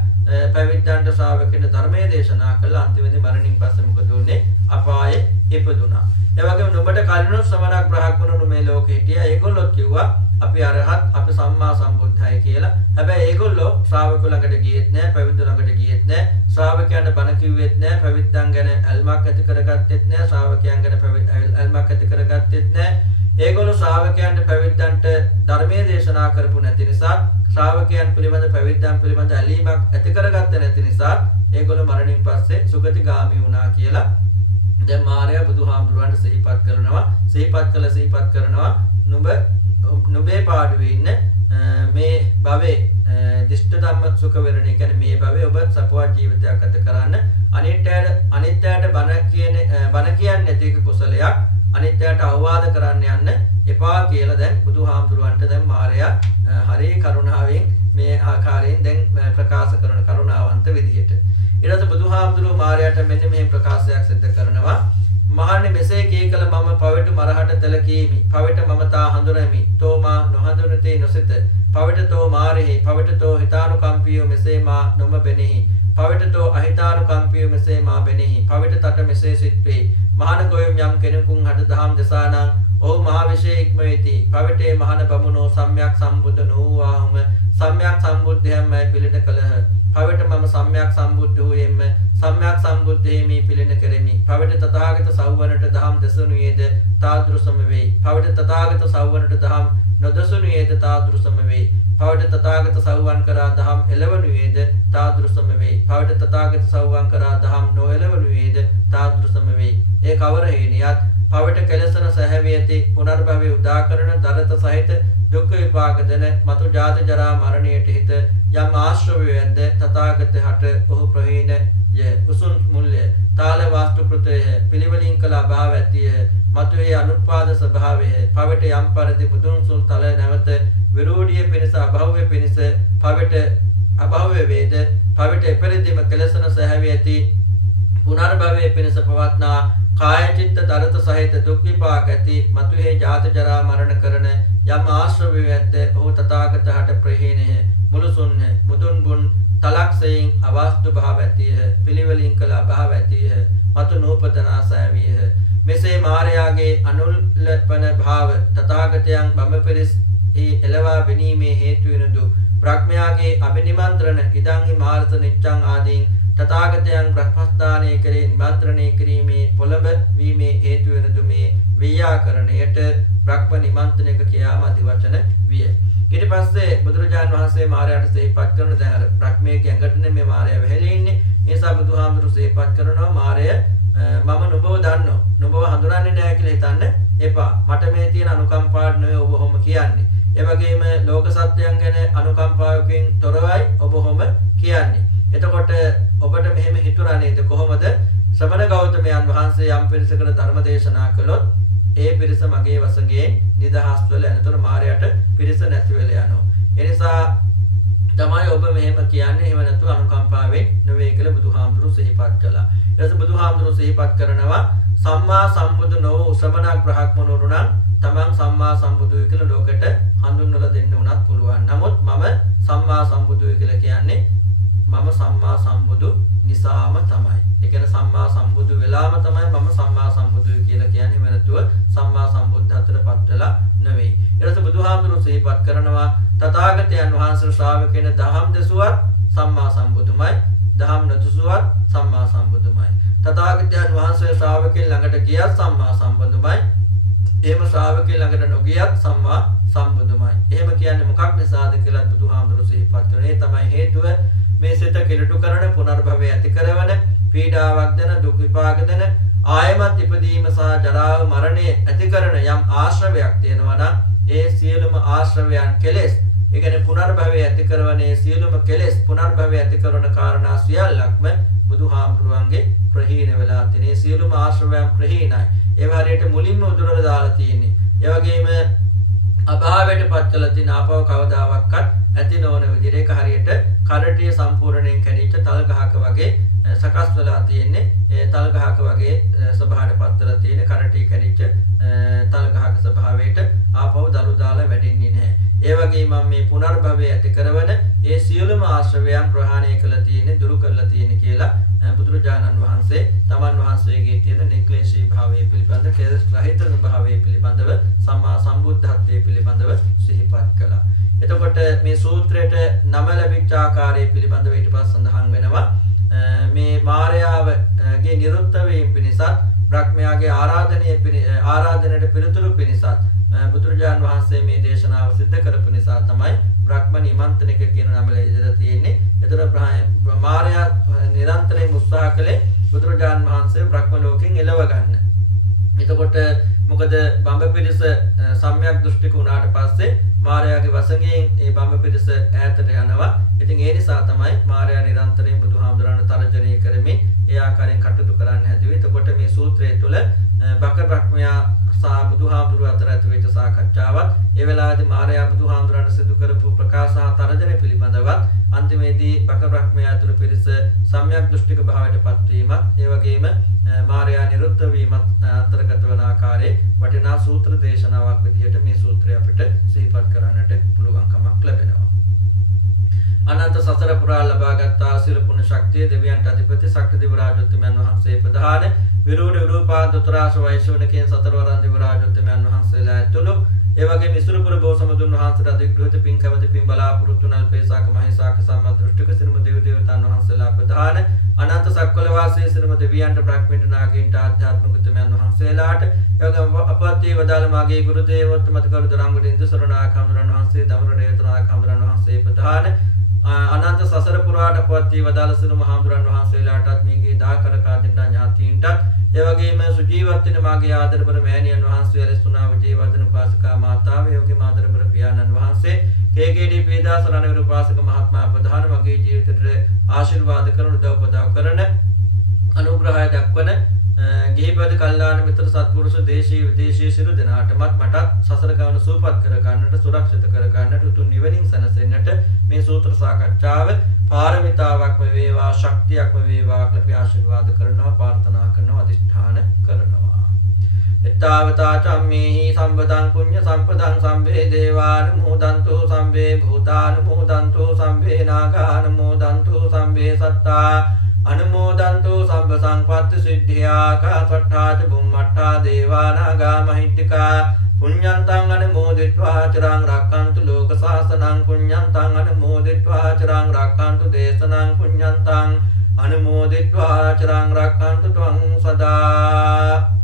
පැවිද්දන්ට ශ්‍රාවකයන්ට ධර්මයේ දේශනා කළා. අන්තිමේදී මරණින් පස්සේ මොකද වුනේ? අපායේ ඉපදුනා. ඒ වගේම නුඹට කලිනුත් ශ්‍රමණක් බ්‍රහ්මණයෝ මේ ලෝකේ හිටියා. ඒගොල්ලොත් කිව්වා අපි අරහත් අපි සම්මා සම්බුද්ධයි කියලා. හැබැයි ඒගොල්ලෝ ශ්‍රාවකයෝ ළඟට ගියෙත් නැහැ, පැවිද්දෝ ළඟට ගියෙත් නැහැ, ශ්‍රාවකයන්ට බණ කිව්වෙත් නැහැ, පැවිද්දන් ගැන ඇල්මක් ඇති කරගත්තෙත් නැහැ, ශ්‍රාවකයන් ගැන ඇල්මක් ඇති කරගත්තෙත් නැහැ. ඒගොල්ලෝ ශ්‍රාවකයන්ට පැවිද්දන්ට ධර්මයේ දේශනා කරපු නැති නිසා, ශ්‍රාවකයන් පිළිබඳ පැවිද්දන් පිළිබඳ ඇලීමක් ඇති කරගත්තේ නැති නිසා ඒගොල්ලෝ මරණින් පස්සේ සුගතිගාමී වුණා කියලා දැන් මාර්යා බුදුහාමුදුරන්ට සිහිපත් කරනවා. සිහිපත් කරනවා නුඹේ පාඩුවේ ඉන්න මේ භවයේ දිෂ්ඨ ධම්ම සුඛ වෙරණේ කියන්නේ මේ භවයේ ඔබ සපවත් ජීවිතයක් ගත කරන්න. අනිත්‍යයට බණ කියන්නේ නැති එක කුසලයක්. අනිත්‍යයට අවවාද කරන්න යන්න එපා කියලා දැන් බුදුහාමුදුරන්ට දැන් මාර්යා හරි කරුණාවෙන් මේ ආකාරයෙන් දැන් ප්‍රකාශ කරන කරුණාවන්ත විදිහට. ඊට පස්සේ බුදුහාමුදුරුවෝ මාර්යාට මෙන්න මෙහෙම ප්‍රකාශයක් සිදු කරනවා. මහන්නේ මෙසේ කී කල මම පවිට මරහට තල කීමි. පවිට මම තා හඳුනමි. තෝ මා නොහඳුනතේ නොසිත. පවිට තෝ මාරෙහි. පවිට තෝ හිතානුකම්පියෝ මෙසේ මා නොම බෙනෙහි. පවිට තෝ අහිතානුකම්පියෝ මෙසේ මා බෙනෙහි. පවිට තට මෙසේ සිට්වේ. මහාන ගොයම් යම් කෙනෙකුන් හට දහම් දසානං ඔහු මහා විශේෂ ඉක්මෙති. පවිටේ මහාන බමුණෝ සම්්‍යක් සම්බුද්ධ නොවුවාහුම සම්්‍යක් සම්බුද්ධයන්මයි පිළිණ කළහ. පවිට මම සම්්‍යක් සම්බුද්ධ වූයෙම්ම සම්්‍යක් සම්බුද්ධේමි පිළිණ කෙරෙමි. පවිට තථාගත සව්වනට දහම් දසනුයේද තාදෘසම වෙයි. පවිට තථාගත සව්වනට දහම් නොදසනුයේද තාදෘසම වෙයි. පවිට තථාගත සව්වන් කරා දහම් එළවනුයේද තාදෘසම වෙයි. පවිට තථාගත සව්වන් කරා දහම් නොඑළවනුයේද තාදෘසම වෙයි. ඒ කවර හේනියත් පවිට කෙලසන සැහැවී ඇති පුනර්භවයේ උදාකරණ දරත සහිත දුක් විපාක දෙන මතු ජාති ජරා මරණයට හිත යම් ආශ්‍රවයේද තථාගත හට ඔහු ප්‍රහීන ය උසුන් මුල්‍ය තාල වාස්තු කෘතය පිළිවෙලින් කළ අභාව ඇතිය මතුවේ අනුත්පාද ස්වභාවය පවිට යම් පරිදි බුදුන් සුල් තල නැවත විරෝධිය පිණිස අභව්‍ය පිණිස පවිට අභව්‍ය වේද පවිට එපරිදිම කෙලසන සැහැවී ඇති පුනර්භවයේ පිණිස පවත්නා කාය චිත්ත දරත සහිත දුක් විපාක ඇති මතුවේ ජාති ජරා මරණ කරන යම් ආශ්‍රවයේද ඔහු තථාගත හට ප්‍රහීනය මුළුසුන්හ මුදුන් බුන් තලක්සයෙන් අවාස්තු භාව ඇතිය පිළිවෙලින් කළ අභාව ඇතිය මතු නූපදනා සෑවිය. මෙසේ මාර්යාගේ අනුල්පන භාව තථාගතයන් බඹ පිරිස් එළවා බැනීමේ හේතු වෙනදු බ්‍රහ්මයාගේ අභිනිමන්ත්‍රණ ඉදං මාර්ථ නිච්ඡං ආදීන් තථාගතයන් බ්‍රහ්මස්ථානයේ කරේ නිමන්ත්‍රණය කිරීමේ පොළඹ වීමේ හේතු වෙනදු මේ ව්‍යාකරණයට බ්‍රහ්ම නිමන්ත්‍රණයක කියාම අධි වචන විය. ඊට පස්සේ බුදුරජාණන් වහන්සේ මාර්යාට සිහිපත් කරන දැන් අර බ්‍රහ්මයේ ගැඟටනේ මේ මාර්යා වෙහෙලේ ඉන්නේ. ඒ නිසා බුදුහාමුදුරු සිහිපත් කරනවා මාර්ය මම නුඹව දන්නවා. නුඹව හඳුනන්නේ නැහැ කියලා හිතන්න එපා. මට මේ තියෙන අනුකම්පාව නෙවෙයි ඔබ ඔහොම කියන්නේ. ඒ වගේම ලෝක සත්‍යයන් ගැන අනුකම්පාවකින් තොරවයි ඔබ ඔහොම කියන්නේ. එතකොට ඔබට මෙහෙම හිතුණා නේද කොහොමද ශ්‍රමණ ගෞතමයන් වහන්සේ යම් පිරිසකට ධර්ම දේශනා කළොත් ඒ පිරිස මගේ වශයෙන් නිදහස් වෙලා එනතොර මායයට පිරිස නැති වෙලා යනවා. ඒ නිසා තමයි ඔබ මෙහෙම කියන්නේ. එහෙම නැතුව අනුකම්පාවෙන් නෙවෙයි කියලා බුදුහාමුදුරු සිහිපත් කළා. ඊට පස්සේ බුදුහාමුදුරු සිහිපත් කරනවා සම්මා සම්බුදු නොවූ ශ්‍රමණ බ්‍රහ්මණවරු නම් තමන් සම්මා සම්බුදුයි කියලා ලෝකෙට හඳුන්වලා දෙන්න උනත් පුළුවන්. නමුත් මම සම්මා සම්බුදුයි කියලා කියන්නේ මම සම්මා සම්බුදු නිසාම තමයි. ඒ කියන්නේ සම්මා සම්බුදු වෙලාම තමයි මම සම්මා සම්බුදුයි කියලා කියන්නේ. එහෙම නැතුව සම්මා සම්බුද්ධත්වයට පත් වෙලා නෙවෙයි. ඊට පස්සේ බුදුහාමුදුරුවෝ සිහිපත් කරනවා තථාගතයන් වහන්සේ ශ්‍රාවකයන් දහම් දසුවත් සම්මා සම්බුදුමයි දහම් නොදසුවත් සම්මා සම්බුදුමයි තථාගතයන් වහන්සේ ශ්‍රාවකයන් ළඟට ගියත් සම්මා සම්බුදුමයි එහෙම ශ්‍රාවකයන් ළඟට නොගියත් සම්මා සම්බුදුමයි එහෙම කියන්නේ මොකක් නිසාද කියලා බුදුහාමුදුරුවෝ සිහිපත් කරනවා ඒ තමයි හේතුව මේ සිත කිලුටු කරන පුනර්භවය ඇති කරන පීඩාවක් දෙන දුක් විපාක දෙන ආයමත් ඉපදීම සහ ජරාව මරණය ඇති කරන යම් ආශ්‍රවයක් තියෙනවා නම් ඒ සියලුම ආශ්‍රවයන් කෙලෙස් ඒ කියන්නේ පුනර්භවය ඇති කරවනේ සියලුම කෙලෙස් පුනර්භවය ඇති කරන කාරණා සියල්ලක්ම බුදුහාමුදුරුවන්ගේ ප්‍රහීන වෙලා තියෙන සියලුම ආශ්‍රවයන් ප්‍රහීනයි ඒව හරියට මුලින්ම උදුරලා දාලා තියෙන්නේ ඒ වගේම අභාවයට පත් කළ තියෙන ආපව කවදාවත් ඇති නොවන විදිහට ඒක හරියට කරටිය සම්පූර්ණයෙන් කැඩිච්ච තල් ගහක වගේ සකස් වෙලා තියෙන්නේ ඒ තල් ගහක වගේ ස්වභාවයට පත් වෙලා තියෙන කරටිය කැඩිච්ච තල් ගහක ස්වභාවයට ආපව දළු දාලා වැඩින්නේ නැහැ ඒ වගේ මම මේ පුනර්භවය ඇති කරවන ඒ සියලුම ආශ්‍රවයන් ප්‍රහාණය කළ තියෙන්නේ දුරු කරලා තියෙන්නේ කියලා බුදුරජාණන් වහන්සේ තමන් වහන්සේගේ තියෙන නික්ලේශී භාවය පිළිබඳ කෙලෙස් රහිත භාවය පිළිබඳව සම්මා සම්බුද්ධත්වයේ පිළිබඳව සිහිපත් කළා. එතකොට මේ සූත්‍රයට නම ලැබිච්ච ආකාරය පිළිබඳව ඊට පස්සේ සඳහන් වෙනවා මේ මායාවගේ නිරුද්ධ වීම පිණිසත් බ්‍රහ්මයාගේ ආරාධනයට පිළිතුරු පිණිසත් බුදුරජාණන් වහන්සේ මේ දේශනාව සිද්ධ කරපු නිසා තමයි බ්‍රහ්ම නිමන්ත්‍රණික කියන නම ලැබිලා තියෙන්නේ. ඒතර මායා නිරන්තරයෙන් උත්සාහ කළේ බුදුරජාණන් වහන්සේ බ්‍රහ්ම ලෝකෙන් එළව ගන්න. එතකොට මොකද බඹ පිරිස සම්‍යක් දෘෂ්ටික වුණාට පස්සේ මායාගේ වසඟයෙන් ඒ බඹ පිරිස ඈතට යනවා. ඉතින් ඒ නිසා තමයි මායා නිරන්තරයෙන් බුදුහාමුදුරන්ට තරජනය කරමින් ඒ ආකාරයෙන් කටයුතු කරන්න හැදුවේ. එතකොට මේ සූත්‍රය තුළ බක බ්‍රහ්මයා සහ බුදුහාමුදුරුවෝ අතර ඇති වෙච්ච සාකච්ඡාවත් ඒ වෙලාවේදී මාර්යා බුදුහාමුදුරන්ට සිදු කරපු ප්‍රකාශ සහ තරජන පිළිබඳවත් අන්තිමේදී බක බ්‍රහ්මයා අතුරු පිරිස සම්‍යක් දෘෂ්ටික භාවයට පත්වීමත් ඒ වගේම මාර්යා නිරුද්ධ වීමත් අන්තර්ගත වන ආකාරයේ වටිනා සූත්‍ර දේශනාවක් විදිහට මේ සූත්‍රය අපිට සිහිපත් කරන්නට පුළුවන්කමක් ලැබෙනවා. අනන්ත සසර පුරා ලබාගත් සියලු පුණ්‍ය ශක්තිය දෙවියන්ට අධිපති ශක්ති දේව රාජෝත්තමයන් වහන්සේ ප්‍රධාන විරෝධ විරූපාද උතරාශ වෛශ්වණකයන් සතරවරන් දේව රාජෝත්තමයන් වහන්සේලා ඇතුළු ඒ වගේම ඉසුරුපුර බෝසමුදුන් වහන්සේට අධිග්‍රහිත පින්කමති පින් බලාපොරොත්තු නල්පේසාක මහේසාක සම්මදෘෂ්ටික සිරුම දේව දේවතාන් වහන්සේලා ප්‍රධාන අනන්ත සක්වල වාසී සිරුම දෙවියන්ට බ්‍රහ්මින්ද නාගයින්ට ආධ්‍යාත්මික උතුමයන් වහන්සේලාට ඒ වගේම අපත්‍ය වදාළ මාගේ ගුරු දේවෝත්තම කරු දරංගුඩ ඉන්දසරණායක හඳුරන වහන්සේ දමර රේතනායක හඳුරන වහන්සේ ප්‍රධාන අනන්ත සසර පුරාට පවත්වී වදාළ සිළු මහඳුරන් වහන්සේලාටත් මේගේ දාකර කාදින්ට ඥාතීන්ටත් ඒ වගේම සුජීවත් වෙන මාගේ ආදරබර මෑණියන් වහන්සේ ඇලෙසුනා විජේවර්ධන උපාසිකා මාතාව ඒ වගේම ආදරබර පියාණන් වහන්සේ කේකේඩී පීදාස රණවිරු උපාසක මහත්මයා ප්‍රධාන මගේ ජීවිතේට ආශිර්වාද කරන උදව් උපදව් කරන අනුග්‍රහය දක්වන ගිහිපද කල්යාණ මිත්‍ර සත්පුරුෂ දේශීය විදේශීය සියලු දෙනාටමත් මටත් සසර ගමන සූපපත් කර ගන්නට සුරක්ෂිත කර ගන්නට උතුම් නිවනින් සැනසෙන්නට මේ සූත්‍ර සාකච්ඡාව පාරමිතාවක්ම වේවා ශක්තියක්ම වේවා කියලා ආශිර්වාද කරනවා ප්‍රාර්ථනා කරනවා අධිෂ්ඨාන කරනවා. එත්තාවතා චම්මේහි සම්පතං පුඤ්ඤ සම්පතං සම්වේ දේවානුමෝදන්තු සම්වේ භූතානුමෝදන්තු සම්වේ නාගානුමෝදන්තු සම්වේ සත්තා අනුමෝදන්තු සම්බ සංපත්ති සිද්ධියා කාසට්ඨාච බුම්මට්ඨා දේවානාගා මහිත්‍තිකා පුඤ්ඤන්තං අනුමෝදිत्वा චිරං රක්ඛන්තු ලෝක සාසනං පුඤ්ඤන්තං අනුමෝදිत्वा චිරං රක්ඛන්තු දේශනං පුඤ්ඤන්තං අනුමෝදිत्वा චිරං රක්ඛන්තු ත්වං සදා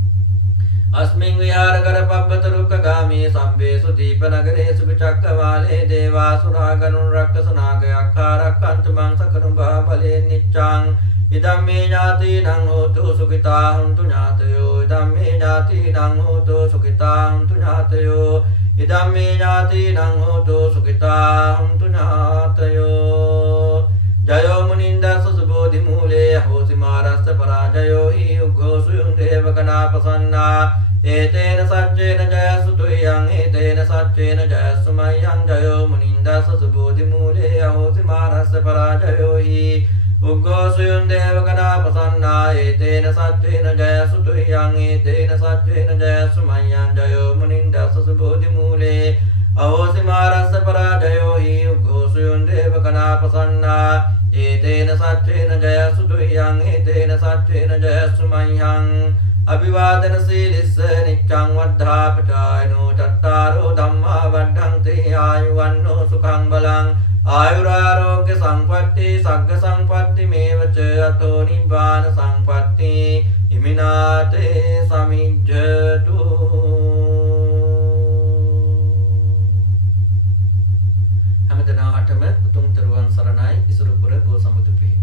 अस्मिन् विहारकर पब्बतरुक्क गामी सम्भेषु दीपनगरेषु विचक्रवाले देवासुरागणुं रक्षसनागयक्खारक्खन्तु मां सकरुम्भा बले निच्चां इदं मे ज्ञातीनां होतु सुखिता हन्तु ज्ञातयो इदं मे ज्ञातीनां होतु सुखिता हन्तु ज्ञातयो इदं मे ज्ञातीनां होतु सुखिता हन्तु ज्ञातयो जयो मुनिन्दस्य सुबोधि मूले होसि मारस्य पराजयो हि उघ्घोषुं देवगणापसन्ना एतेन सच्चेन जयसु तुह्यं एतेन सच्चेन जयसु मह्यं जयो मुनिन्दस्य सुबोधि मूले होसि मारस्य पराजयो हि उघ्घोषुं देवगणापसन्ना एतेन सच्चेन जयसु तुह्यं एतेन सच्चेन जयसु मह्यं जयो मुनिन्दस्य सुबोधि मूले अहोसि मारस्य पराजयो हि उघ्घोषुं देवगणापसन्ना एतेन सच्चेन जयसु तुह्यं एतेन सच्चेन जयसु मह्यं अभिवादनशीलिस्य नित्यं वद्धापचायनो चत्तारो धम्मा वड्ढं ආයුවන්නෝ සුඛං බලං ආයුරාරෝග්‍ය සම්පatti සග්ග සම්පatti මේවච අතෝ නිබ්බාන සම්පatti ඉමිනාතේ සමිජ්ජතු. හැමදෙනාටම උතුම් තෙරුවන් සරණයි. ඉසුරුපුර බෝසමුදු පිහිට.